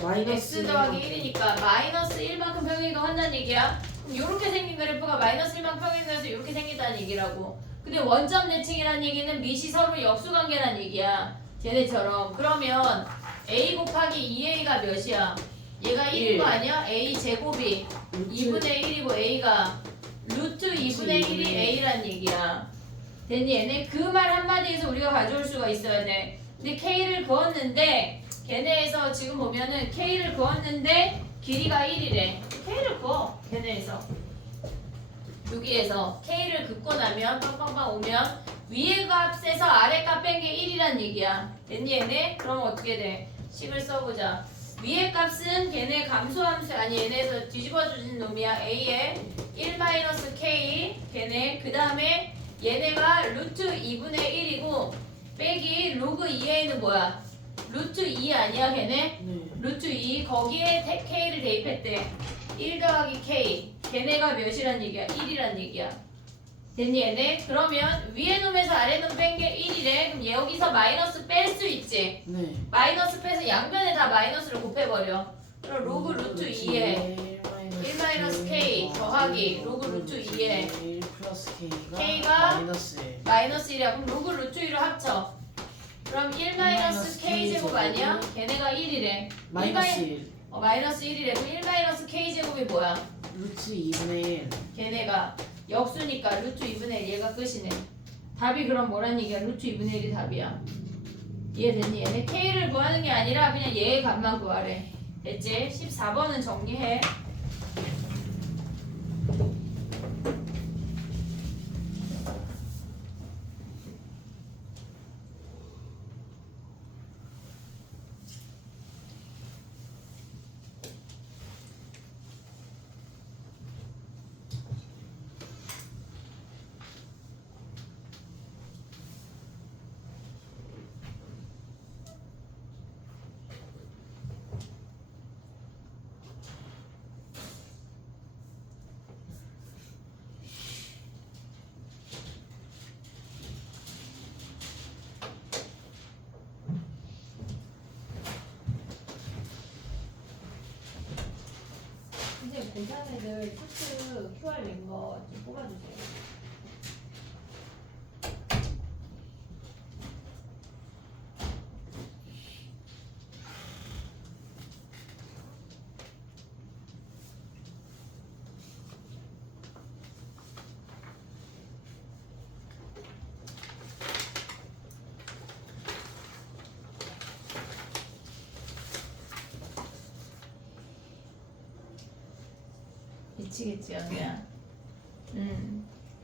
마이너스 x 더하기 1이니까 마이너스 1만큼 평행이동 한다는 얘기야. 그럼 이렇게 생긴 그래프가 마이너스 1만큼 평행이동해서 이렇게 생긴다는 얘기라고. 근데 원점 대칭이라는 얘기는 밑이 서로 역수관계란 얘기야. 걔네처럼. 그러면 a 곱하기 2a가 몇이야? 얘가 1인 거 아니야? a 제곱이 2분의 1이고 a가 루트 2분의 1이 a란 얘기야. 됐니? 얘네 그 말 한마디에서 우리가 가져올 수가 있어야 돼. 근데 k를 그었는데 걔네에서 지금 보면은 k를 그었는데 길이가 1이래. k를 그어. 걔네에서 여기에서 k를 긋고 나면 빵빵빵 오면 위의 값에서 아래 값 뺀 게 1이란 얘기야. 됐니 얘네? 그럼 어떻게 돼? 식을 써보자. 위의 값은 걔네 감소함수 아니 얘네에서 뒤집어주는 놈이야. a에 1-k 걔네 그 다음에 얘네가 루트 2분의 1이고 빼기 로그 2a는 뭐야? 루트 2 아니야 걔네? 네. 루트 2 거기에 k를 대입했대. 1 더하기 k 걔네가 몇이란 얘기야? 1이란 얘기야. 됐니 얘네? 그러면 위에 놈에서 아래 놈 뺀 게 1이래. 그럼 여기서 마이너스 뺄 수 있지. 네. 마이너스 빼서 양변에 다 마이너스를 곱해버려. 그럼 로그 루트 2에 1-k 더하기 로그 루트 2에 1 플러스 k가 K가 마이너스 1. 마이너스 1이야. 그럼 로그 루트 2로 합쳐. 그럼 1-k 제곱 아니야? 걔네가 1이래. 마이너스 1. 마이너스 1이래. 그럼 1-k 제곱이 뭐야? 루트 2분의 1. 걔네가 역수니까 루트 2분의 1 얘가 끝이네. 답이 그럼 뭐란 얘기야? 루트 2분의 1이 답이야. 이해됐니? 얘네 k를 구하는 게 아니라 그냥 얘의 값만 구하래. 됐지? 14번은 정리해. 괜찮은 애들 추트 QR 낸 거 좀 뽑아주세요. 미치겠지 연우야.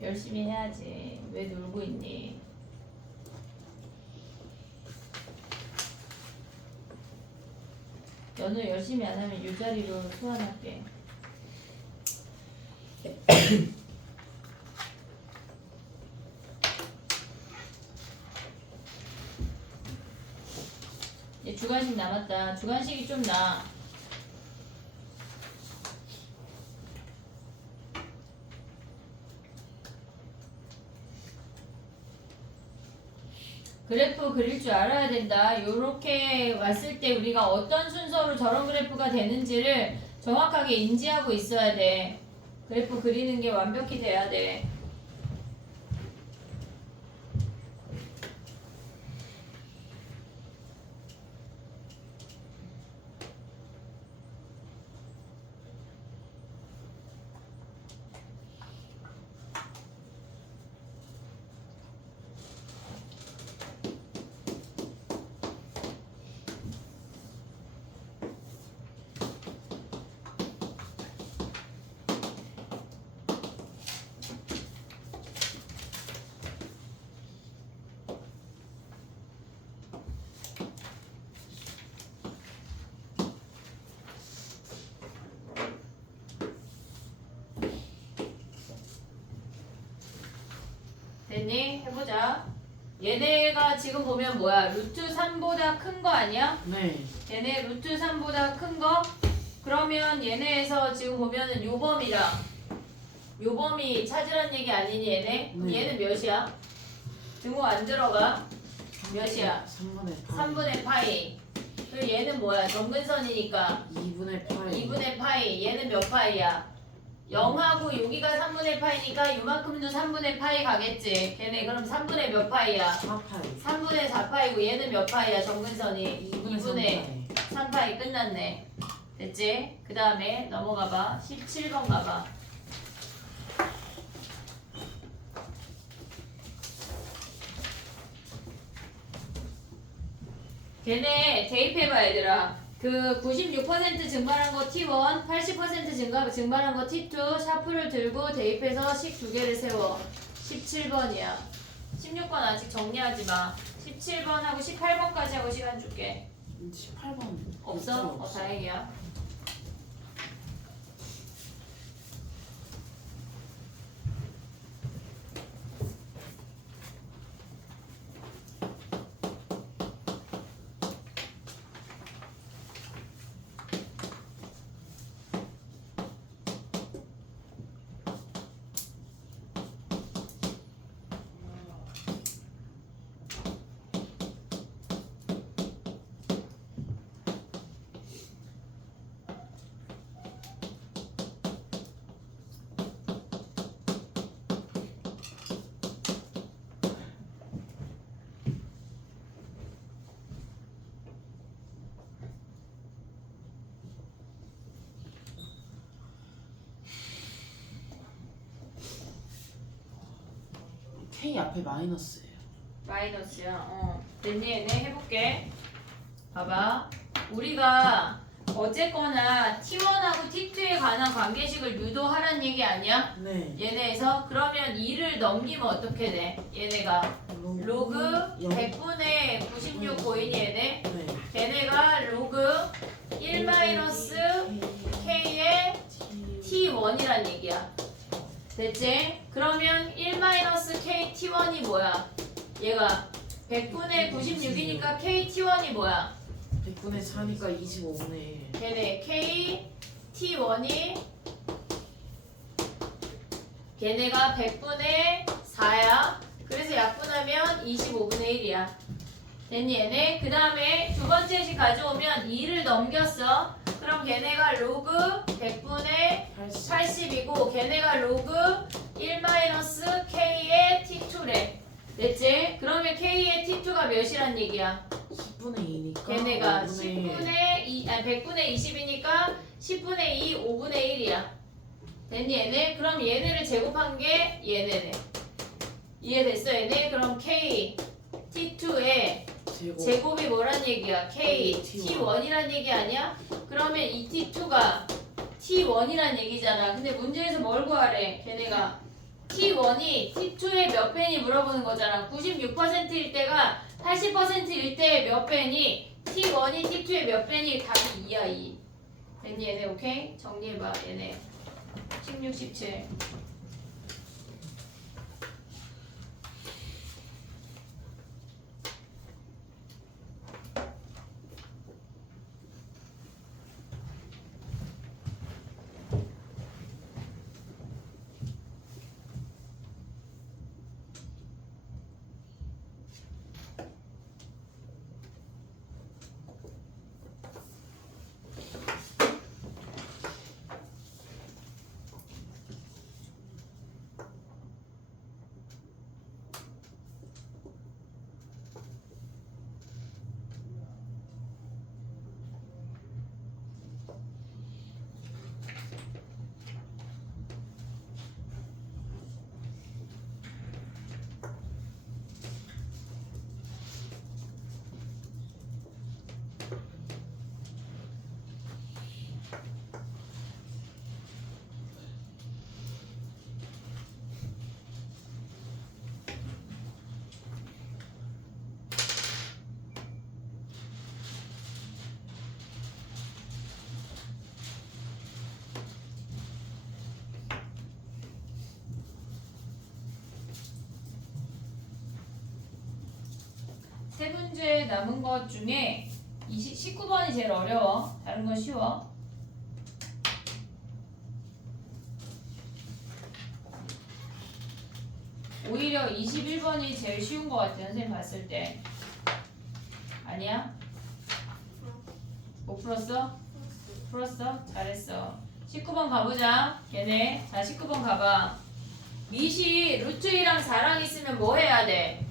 열심히 해야지. 왜 놀고 있니? 연우 열심히 안 하면 이 자리로 소환할게. 이제 주간식 남았다. 주간식이 좀 나. 그래프 그릴 줄 알아야 된다. 요렇게 왔을 때 우리가 어떤 순서로 저런 그래프가 되는지를 정확하게 인지하고 있어야 돼. 그래프 그리는 게 완벽히 돼야 돼. 됐니? 해보자. 얘네가 지금 보면 뭐야? 루트 3보다 큰 거 아니야? 네. 얘네 루트 3보다 큰 거? 그러면 얘네에서 지금 보면은 요 범위랑 요 범위 찾으란 얘기 아니니 얘네? 그럼 네. 얘는 몇이야? 등호 안 들어가? 몇이야? 3분의 3분의 파이. 그리고 얘는 뭐야? 정근선이니까 2분의 파이. 2분의 파이. 얘는 몇 파이야? 0하고 여기가 3분의 파이니까 요만큼도 3분의 파이 가겠지. 걔네 그럼 3분의 몇 파이야? 4파이. 3분의 4파이고 얘는 몇 파이야? 정근선이 2분의 2분의 3파이 끝났네. 됐지? 그 다음에 넘어가봐. 17번 가봐. 걔네 대입해봐 얘들아. 그 96% 증발한 거 T1, 80% 증발한 거 T2 샤프를 들고 대입해서 식 두 개를 세워. 17번이야. 16번 아직 정리하지 마. 17번하고 18번까지 하고 시간 줄게. 18번. 없어? 다행이야. K 앞에 마이너스예요. 마이너스야. 됐니? 얘네 해볼게. 봐봐. 우리가 어쨌거나 T1하고 T2에 관한 관계식을 유도하란 얘기 아니야? 네. 얘네에서 그러면 2를 넘기면 어떻게 돼? 얘네가 로그 100분의 96 보이니 얘네? 네. 걔네가 로그 1 마이너스 K의 T1이란 얘기야. 됐지? 그러면 1 마이너스 K T1이 뭐야? 얘가 100분의 96이니까 K T1이 뭐야? 100분의 4니까 25분의 1. 걔네 K T1이 걔네가 100분의 4야. 그래서 약분하면 25분의 1이야. 됐니 얘네? 그 다음에 두 번째 식 가져오면 2를 넘겼어. 그럼 걔네가 로그 100분의 80이고 걔네가 로그 1-K의 T2래. 됐지? 그러면 K의 T2가 몇이란 얘기야? 10분의 2니까 걔네가 10분의 2, 아니 100분의 20이니까 10분의 2, 5분의 1이야. 됐니 얘네? 그럼 얘네를 제곱한 게 얘네네. 이해됐어 얘네? 그럼 K T2의 제곱이 뭐란 얘기야? K T1이란 얘기 아니야? 그러면 이 T2가 T1이란 얘기잖아. 근데 문제에서 뭘 구하래? 걔네가 T1이 T2의 몇 배니 물어보는 거잖아. 96%일 때가 80%일 때 몇 배니? T1이 T2의 몇 배니? 답이 2야 2. 됐니 얘네? 오케이? 정리해봐 얘네. 16, 17. 세 문제 남은 것 중에 19번이 제일 어려워. 다른 건 쉬워. 오히려 21번이 제일 쉬운 것 같아. 선생님 봤을 때. 아니야? 못 풀었어? 풀었어? 잘했어. 19번 가보자. 걔네. 자 19번 가봐. 밑이 루트 2랑 4랑 있으면 뭐 해야 돼?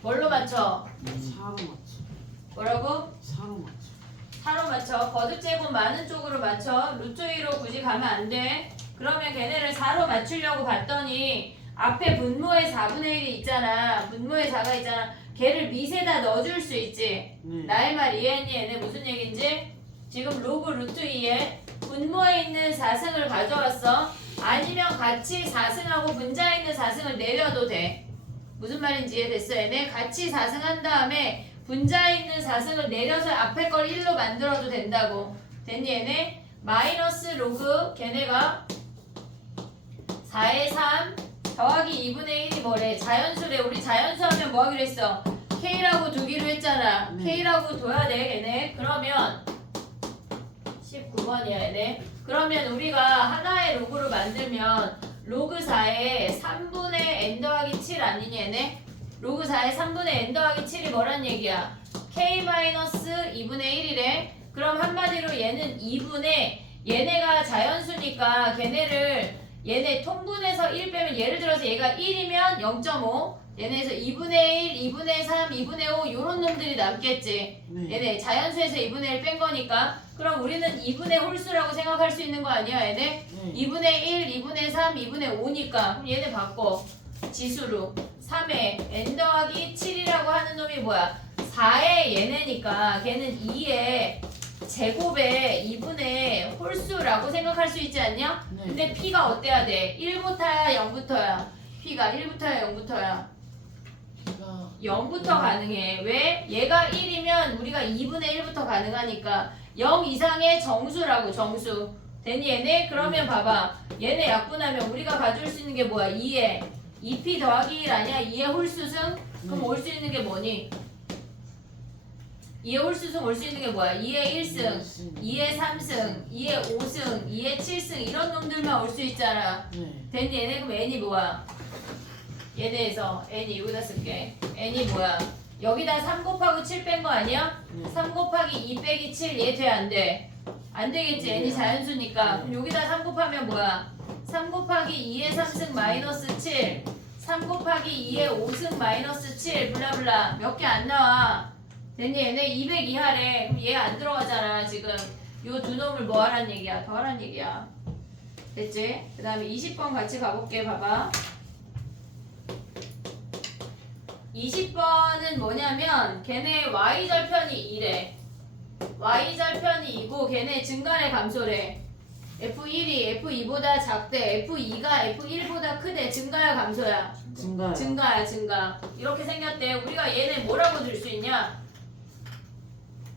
뭘로 맞춰? 4로 맞춰. 뭐라고? 4로 맞춰. 4로 맞춰. 거듭제곱 많은 쪽으로 맞춰. 루트 2로 굳이 가면 안 돼. 그러면 걔네를 4로 맞추려고 봤더니 앞에 분모에 4분의 1이 있잖아. 분모에 4가 있잖아. 걔를 밑에다 넣어줄 수 있지. 네. 나의 말 이해했니? 얘네 무슨 얘긴지? 지금 로그 루트 2에 분모에 있는 4승을 가져왔어. 아니면 같이 4승하고 분자에 있는 4승을 내려도 돼. 무슨 말인지 이해됐어? 얘네 같이 4승 한 다음에 분자에 있는 4승을 내려서 앞에 걸 1로 만들어도 된다고. 됐니 얘네? 마이너스 로그 걔네가 4의 3 더하기 2분의 1이 뭐래? 자연수래. 우리 자연수 하면 뭐 하기로 했어? K라고 두기로 했잖아. K라고 둬야 돼 걔네. 그러면 19번이야 얘네. 그러면 우리가 하나의 로그를 만들면 로그 4에 3분의 n 더하기 7 아니니 얘네? 로그 4에 3분의 n 더하기 7이 뭐란 얘기야? K-2분의 1이래. 그럼 한마디로 얘는 2분의 얘네가 자연수니까 걔네를 얘네 통분해서 1 빼면 예를 들어서 얘가 1이면 0.5 얘네에서 2분의 1, 2분의 3, 2분의 5 요런 놈들이 남겠지. 네. 얘네 자연수에서 2분의 1 뺀 거니까 그럼 우리는 2분의 홀수라고 생각할 수 있는 거 아니야 얘네? 네. 2분의 1, 2분의 3, 2분의 5니까 그럼 얘네 바꿔 지수로 3에 n 더하기 7이라고 하는 놈이 뭐야? 4의 얘네니까 걔는 2의 제곱에 2분의 홀수라고 생각할 수 있지 않냐? 네. 근데 p가 어때야 돼? 1부터야 0부터야? p가 1부터야 0부터야? 제가 0부터 가능해. 왜? 얘가 1이면 우리가 2분의 1부터 가능하니까 0 이상의 정수라고 정수. 됐니 얘네? 그러면 봐봐. 얘네 약분하면 우리가 가져올 수 있는 게 뭐야? 2에 2p 더하기 1 아니야? 2의 홀수승? 그럼 올 수 있는 게 뭐니? 2의 홀수승 올 수 있는 게 뭐야? 2의 1승, 2의 3승, 2의 5승, 2의 7승 이런 놈들만 올 수 있잖아. 네. 됐니 얘네? 그럼 n이 뭐야? 얘네에서 n이 여기다 쓸게. n이 뭐야? 여기다 3 곱하고 7 뺀 거 아니야? 네. 3 곱하기 2 빼기 7 얘 돼 안 돼? 안 되겠지. 안 n이 돼요. 자연수니까. 네. 그럼 여기다 3 곱하면 뭐야? 3 곱하기 2의 3승 마이너스 7. 3 곱하기 2의 5승 마이너스 7. 블라블라. 몇 개 안 나와. 됐니? 얘네 200 이하래. 그럼 얘 안 들어가잖아. 지금 요 두 놈을 뭐 하란 얘기야? 더 하란 얘기야. 됐지? 그 다음에 20번 같이 가볼게. 봐봐. 20번은 뭐냐면 걔네 y절편이 2래. y절편이 2고 걔네 증가래 감소래. F1이 F2보다 작대. F2가 F1보다 크대. 증가야 감소야? 증가요. 증가야 증가. 이렇게 생겼대. 우리가 얘네 뭐라고 줄 수 있냐?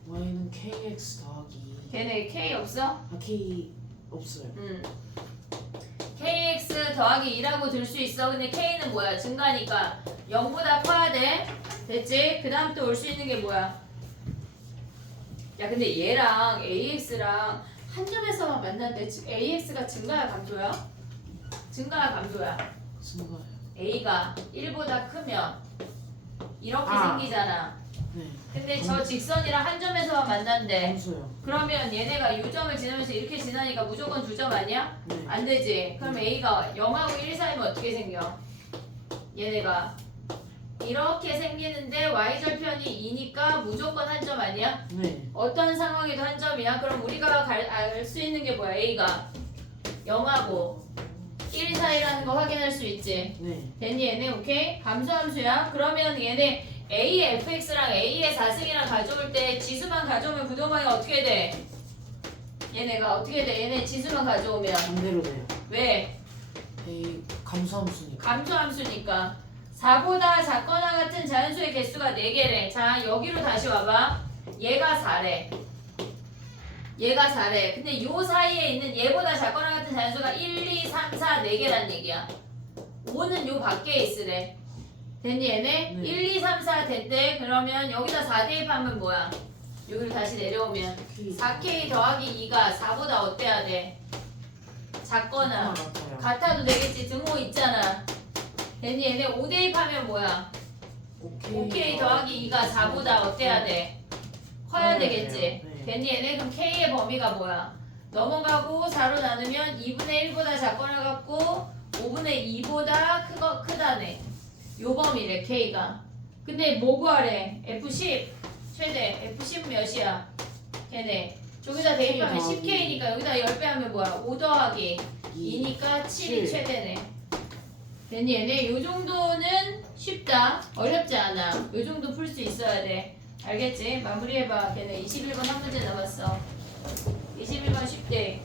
y는 kx 더하기 걔네 K 없어? 아 k 없어요. KX 더하기 2라고 들 수 있어. 근데 K는 뭐야? 증가니까 0보다 커야 돼. 됐지? 그 다음 또 올 수 있는 게 뭐야? 야 근데 얘랑 AX랑 한 점에서만 만났는데 AX가 증가야 감소야? 증가야 감소야. 증가요. A가 1보다 크면 이렇게 아. 생기잖아. 네. 근데 저 직선이랑 한 점에서만 만난대. 감소요. 그러면 얘네가 이 점을 지나면서 이렇게 지나니까 무조건 2점 아니야? 네. 안 되지. 그럼 A가 0하고 1 사이면 어떻게 생겨? 얘네가 이렇게 생기는데 y절편이 2니까 무조건 한 점 아니야? 네. 어떤 상황에도 한 점이야? 그럼 우리가 알 수 있는 게 뭐야? A가 0하고 1 사이라는 거 확인할 수 있지. 네. 됐니 얘네? 오케이? 감소함수야? 그러면 얘네 A의 fx랑 A의 4승이랑 가져올 때 지수만 가져오면 부동항이 어떻게 돼? 얘네가 어떻게 돼? 얘네 지수만 가져오면 반대로 돼요. 왜? a 감소함수니까. 감소함수니까 4보다 작거나 같은 자연수의 개수가 4개래. 자 여기로 다시 와봐. 얘가 4래. 얘가 4래. 근데 요 사이에 있는 얘보다 작거나 같은 자연수가 1, 2, 3, 4, 4개란 얘기야. 5는 요 밖에 있으래. 됐니 얘네? 네. 1, 2, 3, 4 됐대. 그러면 여기다 4 대입하면 뭐야? 여기로 다시 내려오면 4K 더하기 2가 4보다 어때야 돼? 작거나 같아요. 같아도 되겠지. 등호 있잖아. 됐니 얘네 5 대입하면 뭐야? 5K 더하기 2가 4보다 어때야 돼? 커야 되겠지. 네. 됐니 얘네? 그럼 K의 범위가 뭐야? 넘어가고 4로 나누면 2분의 1보다 작거나 같고 5분의 2보다 크다네. 요 범위래 K가. 근데 뭐 구하래? F10 최대 F10 몇이야? 걔네 저기다 대입하면 10K니까 여기다 10배 하면 뭐야? 5 더하기 2니까 7이 최대네. 됐니 얘네? 요 정도는 쉽다. 어렵지 않아. 요 정도 풀 수 있어야 돼. 알겠지? 마무리해봐. 걔네 21번 한 문제 남았어. 21번 쉽대.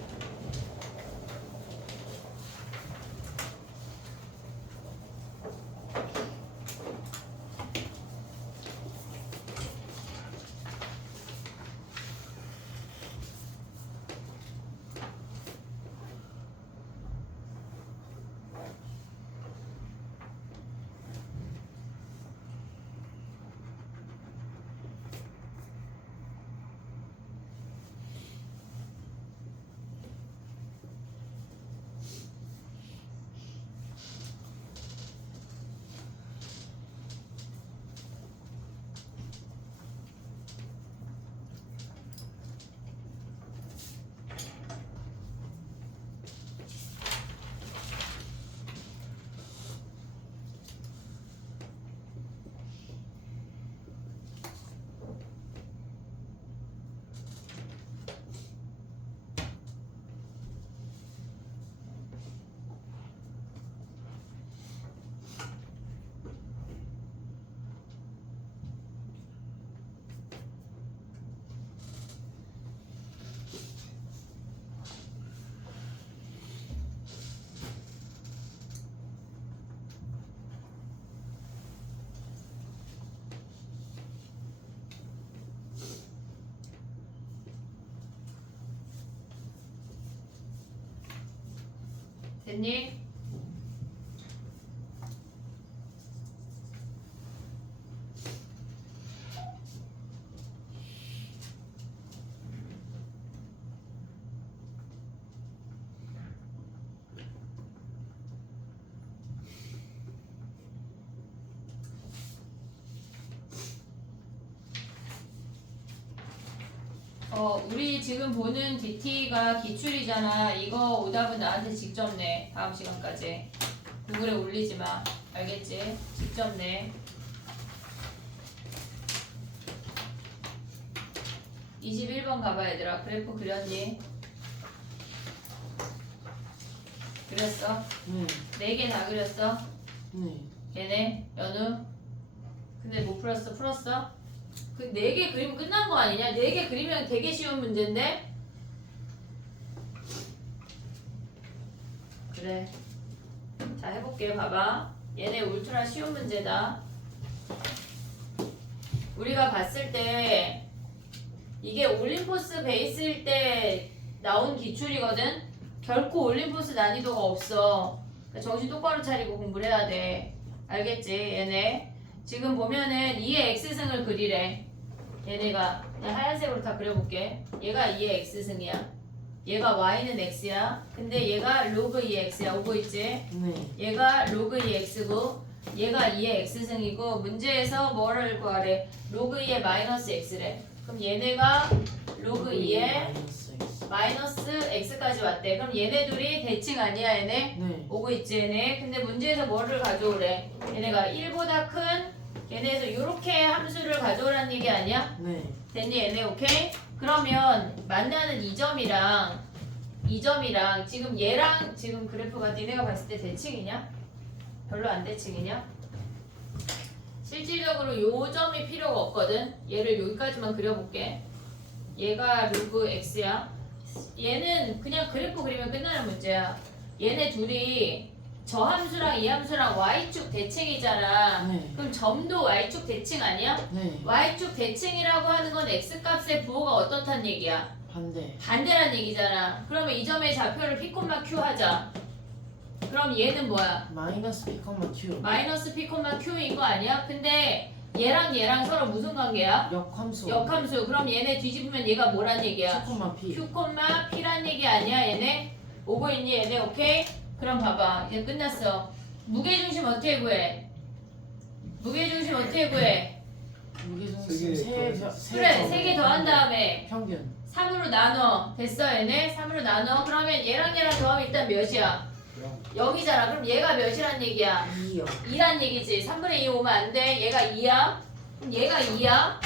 됐니? 우리 지금 보는 DT가 기출이잖아. 이거 오답은 나한테 직접 내. 다음 시간까지. 구글에 올리지 마. 알겠지? 직접 내. 21번 가봐 얘들아. 그래프 그렸니? 그렸어? 네. 4개 다 그렸어? 네. 걔네? 연우? 근데 못 풀었어? 풀었어? 그 4개 그리면 끝난 거 아니냐? 4개 그리면 되게 쉬운 문제인데? 그래. 자, 해볼게. 봐봐. 얘네 울트라 쉬운 문제다. 우리가 봤을 때 이게 올림포스 베이스일 때 나온 기출이거든? 결코 올림포스 난이도가 없어. 그러니까 정신 똑바로 차리고 공부를 해야 돼. 알겠지? 얘네. 지금 보면은 2의 x승을 그리래. 얘네가 그냥 하얀색으로 다 그려볼게. 얘가 2의 x승이야. 얘가 y는 x야. 근데 얘가 로그 2의 x야. 오고 있지? 네. 얘가 로그 2의 x고 얘가 2의 x승이고 문제에서 뭐를 구하래? 로그 2의 마이너스 x래. 그럼 얘네가 로그 2의 마이너스 x까지 왔대. 그럼 얘네 둘이 대칭 아니야 얘네? 네. 오고 있지 얘네. 근데 문제에서 뭐를 가져오래? 얘네가 1보다 큰 얘네에서 요렇게 함수를 가져오라는 얘기 아니야? 네. 됐니 얘네? 오케이? 그러면 만나는 이 점이랑 지금 얘랑 지금 그래프가 니네가 봤을 때 대칭이냐? 별로 안 대칭이냐? 실질적으로 요 점이 필요가 없거든. 얘를 여기까지만 그려볼게. 얘가 로그 x야. 얘는 그냥 그래프 그리면 끝나는 문제야. 얘네 둘이 저 함수랑 이 함수랑 y축 대칭이잖아. 네. 그럼 점도 y축 대칭 아니야? 네. y축 대칭이라고 하는 건 x값의 부호가 어떻단 얘기야? 반대. 반대란 얘기잖아. 그러면 이 점의 좌표를 p, q 하자. 그럼 얘는 뭐야? 마이너스 p, q. 마이너스 p, q인 거 아니야? 근데 얘랑 서로 무슨 관계야? 역함수. 역함수. 그럼 얘네 뒤집으면 얘가 뭐란 얘기야? p, q, p란 얘기 아니야 얘네? 오고 있니 얘네? 오케이? 그럼 봐봐. 이제 끝났어. 무게중심 어떻게 구해? 무게중심 어떻게 구해? 무게중심 그래, 3개 더한 다음에 평균. 3으로 나눠. 됐어 얘네? 3으로 나눠. 그러면 얘랑 더하면 일단 몇이야? 0이잖아. 그럼 얘가 몇이란 얘기야? 2요. 2란 얘기지. 3분의 2 오면 안 돼. 얘가 2야. 그럼 얘가 2야.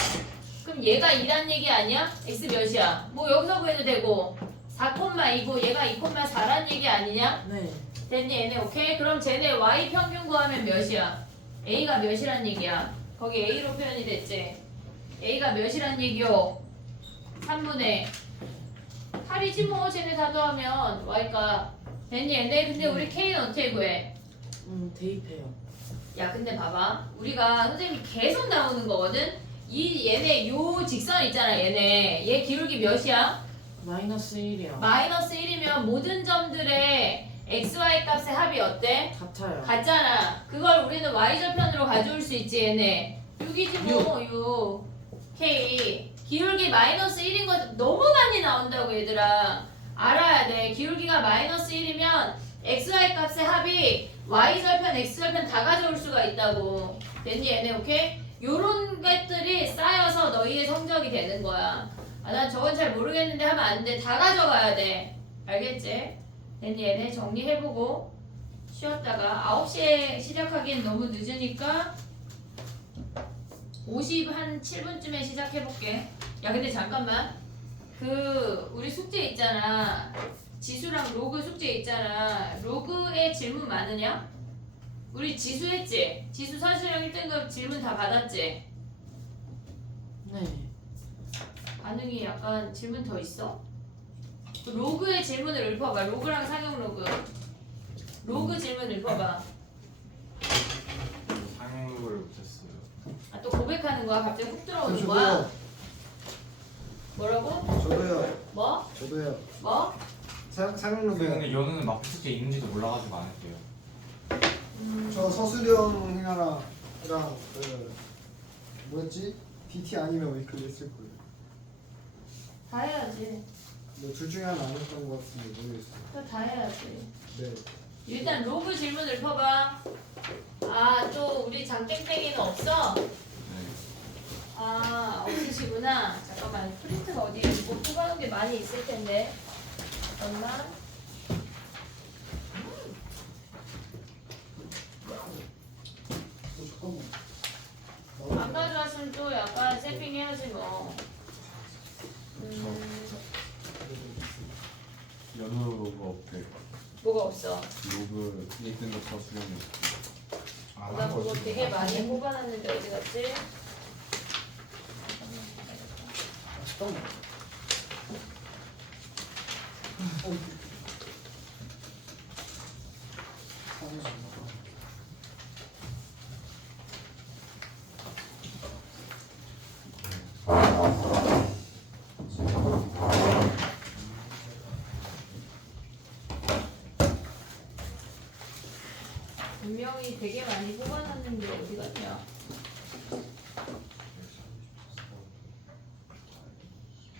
그럼 얘가 2란 얘기 아니야? x 몇이야? 뭐 여기서 구해도 되고 4,2고 얘가 2,4란 얘기 아니냐? 네. 됐니 얘네? 오케이? 그럼 쟤네 y 평균 구하면 몇이야? a가 몇이란 얘기야? 거기 a로 표현이 됐지? a가 몇이란 얘기요? 3분의 8이지 뭐. 쟤네 다 더하면 y가 됐니 얘네? 근데 우리 k는 어떻게 구해? 대입해요. 야 근데 봐봐. 우리가 선생님이 계속 나오는 거거든? 얘네 요 직선 있잖아 얘네. 얘 기울기 몇이야? 마이너스 1이요. 마이너스 1이면 모든 점들의 xy 값의 합이 어때? 같아요. 같잖아. 그걸 우리는 y절편으로 가져올 수 있지 얘네. 6이지 뭐 6. k. 기울기 마이너스 1인 거 너무 많이 나온다고 얘들아. 알아야 돼. 기울기가 마이너스 1이면 xy 값의 합이 y절편, x절편 다 가져올 수가 있다고. 됐니 얘네? 오케이? 요런 것들이 쌓여서 너희의 성적이 되는 거야. 아, 난 저건 잘 모르겠는데 하면 안 돼. 다 가져가야 돼. 알겠지? 됐니 얘네? 정리해보고 쉬었다가 9시에 시작하기엔 너무 늦으니까 57분쯤에 시작해볼게. 야 근데 잠깐만. 우리 숙제 있잖아. 지수랑 로그 숙제 있잖아. 로그에 질문 많으냐? 우리 지수 했지? 지수 선수령 1등급 질문 다 받았지? 네. 반응이 약간 질문 더 있어? 그 로그의 질문을 읊어봐. 로그랑 상용 로그. 로그 질문 읊어봐. 상용을 못했어요. 아, 또 고백하는 거야? 갑자기 훅 들어오는 거야? 뭐라고? 저도요. 뭐? 저도요. 뭐? 상용로그. 근데 연우는 마피 숙제 있는지도 몰라가지고 안 했대요. 저 서수령 행하랑 뭐였지? DT 아니면 웨이클 했을 거예요. 다 해야지. 뭐 둘 중에 하나 안 했던 것 같은데 모르겠어요. 또 다 해야지. 네. 일단 로그 질문 읊어봐. 아, 또 우리 장땡땡이는 없어? 네. 아, 없으시구나. 잠깐만, 프린트가 어디에 뭐 뽑아놓은 게 많이 있을 텐데. 잠깐만. 안 가져왔으면 또 약간 세핑해야지 뭐. 연우가 없대. 뭐가 없어? 로그 1등급 서술형이 나 그거 되게 많이 뽑아놨는데 어디 갔지? 잠깐만. 분명히 되게 많이 뽑아놨는데 어디 갔냐?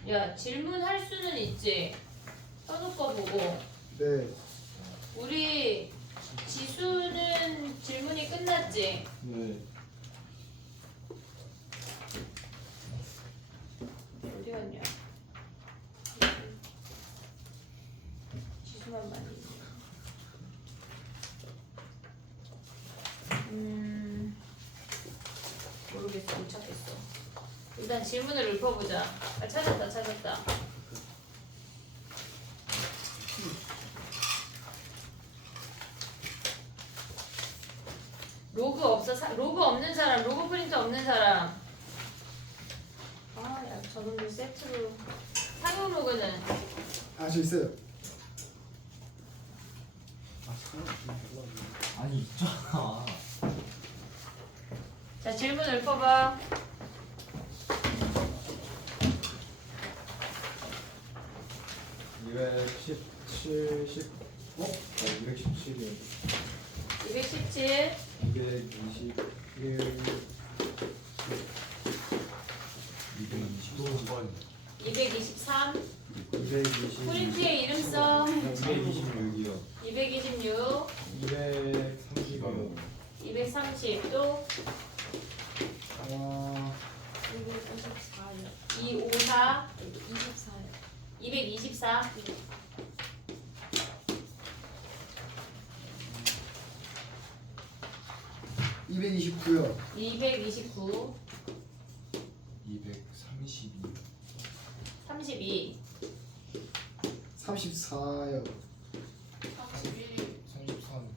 야, 질문할 수는 있지. 현우 거 보고. 네. 우리 지수는 질문이 끝났지? 네. 어디 갔냐? 지수만 많이 있네. 모르겠어, 못 찾겠어. 일단 질문을 읊어보자. 아, 찾았다. 로그 없어? 로그 없는 사람, 로그 프린터 없는 사람. 아, 야, 저놈들 세트로. 상용 로그는 아, 저 있어요. 아니 있잖아. 자, 질문 읊어봐. 네, 217, 어? 217이요. 217, 221, 220번. 223, 220, 프린트에 이름 써. 226이요. 226, 230이요. 230, 또 254, 224, 229요. 229, 232. 32, 34요. 31. 33.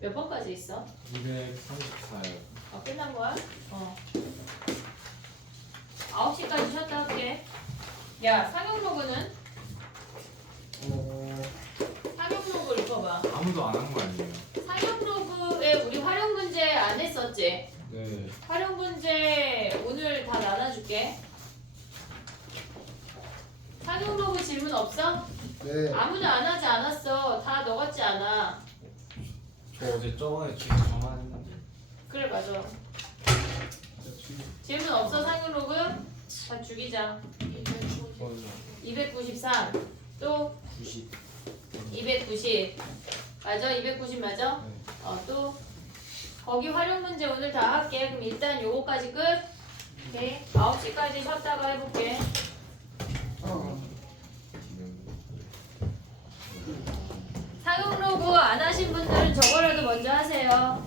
몇 번까지 있어? 234요. 끝난 거야? 9시까지 쉬었다 할게. 야, 상용 로그는? 상용 로그 읽어봐. 아무도 안 한 거 아니에요? 상용 로그에 우리 활용 문제 안 했었지? 네. 활용 문제 오늘 다 나눠줄게. 상용 로그 질문 없어? 네. 아무도 안 하지 않았어. 다 너 같지 않아. 저 어제 저번에 지금 정한 그래, 맞아. 질문 없어, 상용 로그? 다 죽이자. 293. 또 90. 290. 맞아? 290 맞아? 또 거기 활용 문제 오늘 다 할게. 그럼 일단 요거까지 끝. 오케이. 9시까지 쉬었다가 해볼게. 상용 로그 안 하신 분들은 저거라도 먼저 하세요.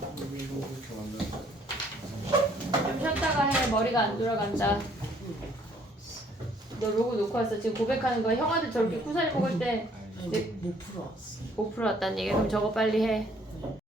좀 쉬었다가 해. 머리가 안 돌아간다. 너 로그 놓고 왔어. 지금 고백하는 거야. 형아들 저렇게 쿠사리 먹을 때 못 풀어왔어. 못 풀어왔다는 얘기야. 그럼 저거 빨리 해.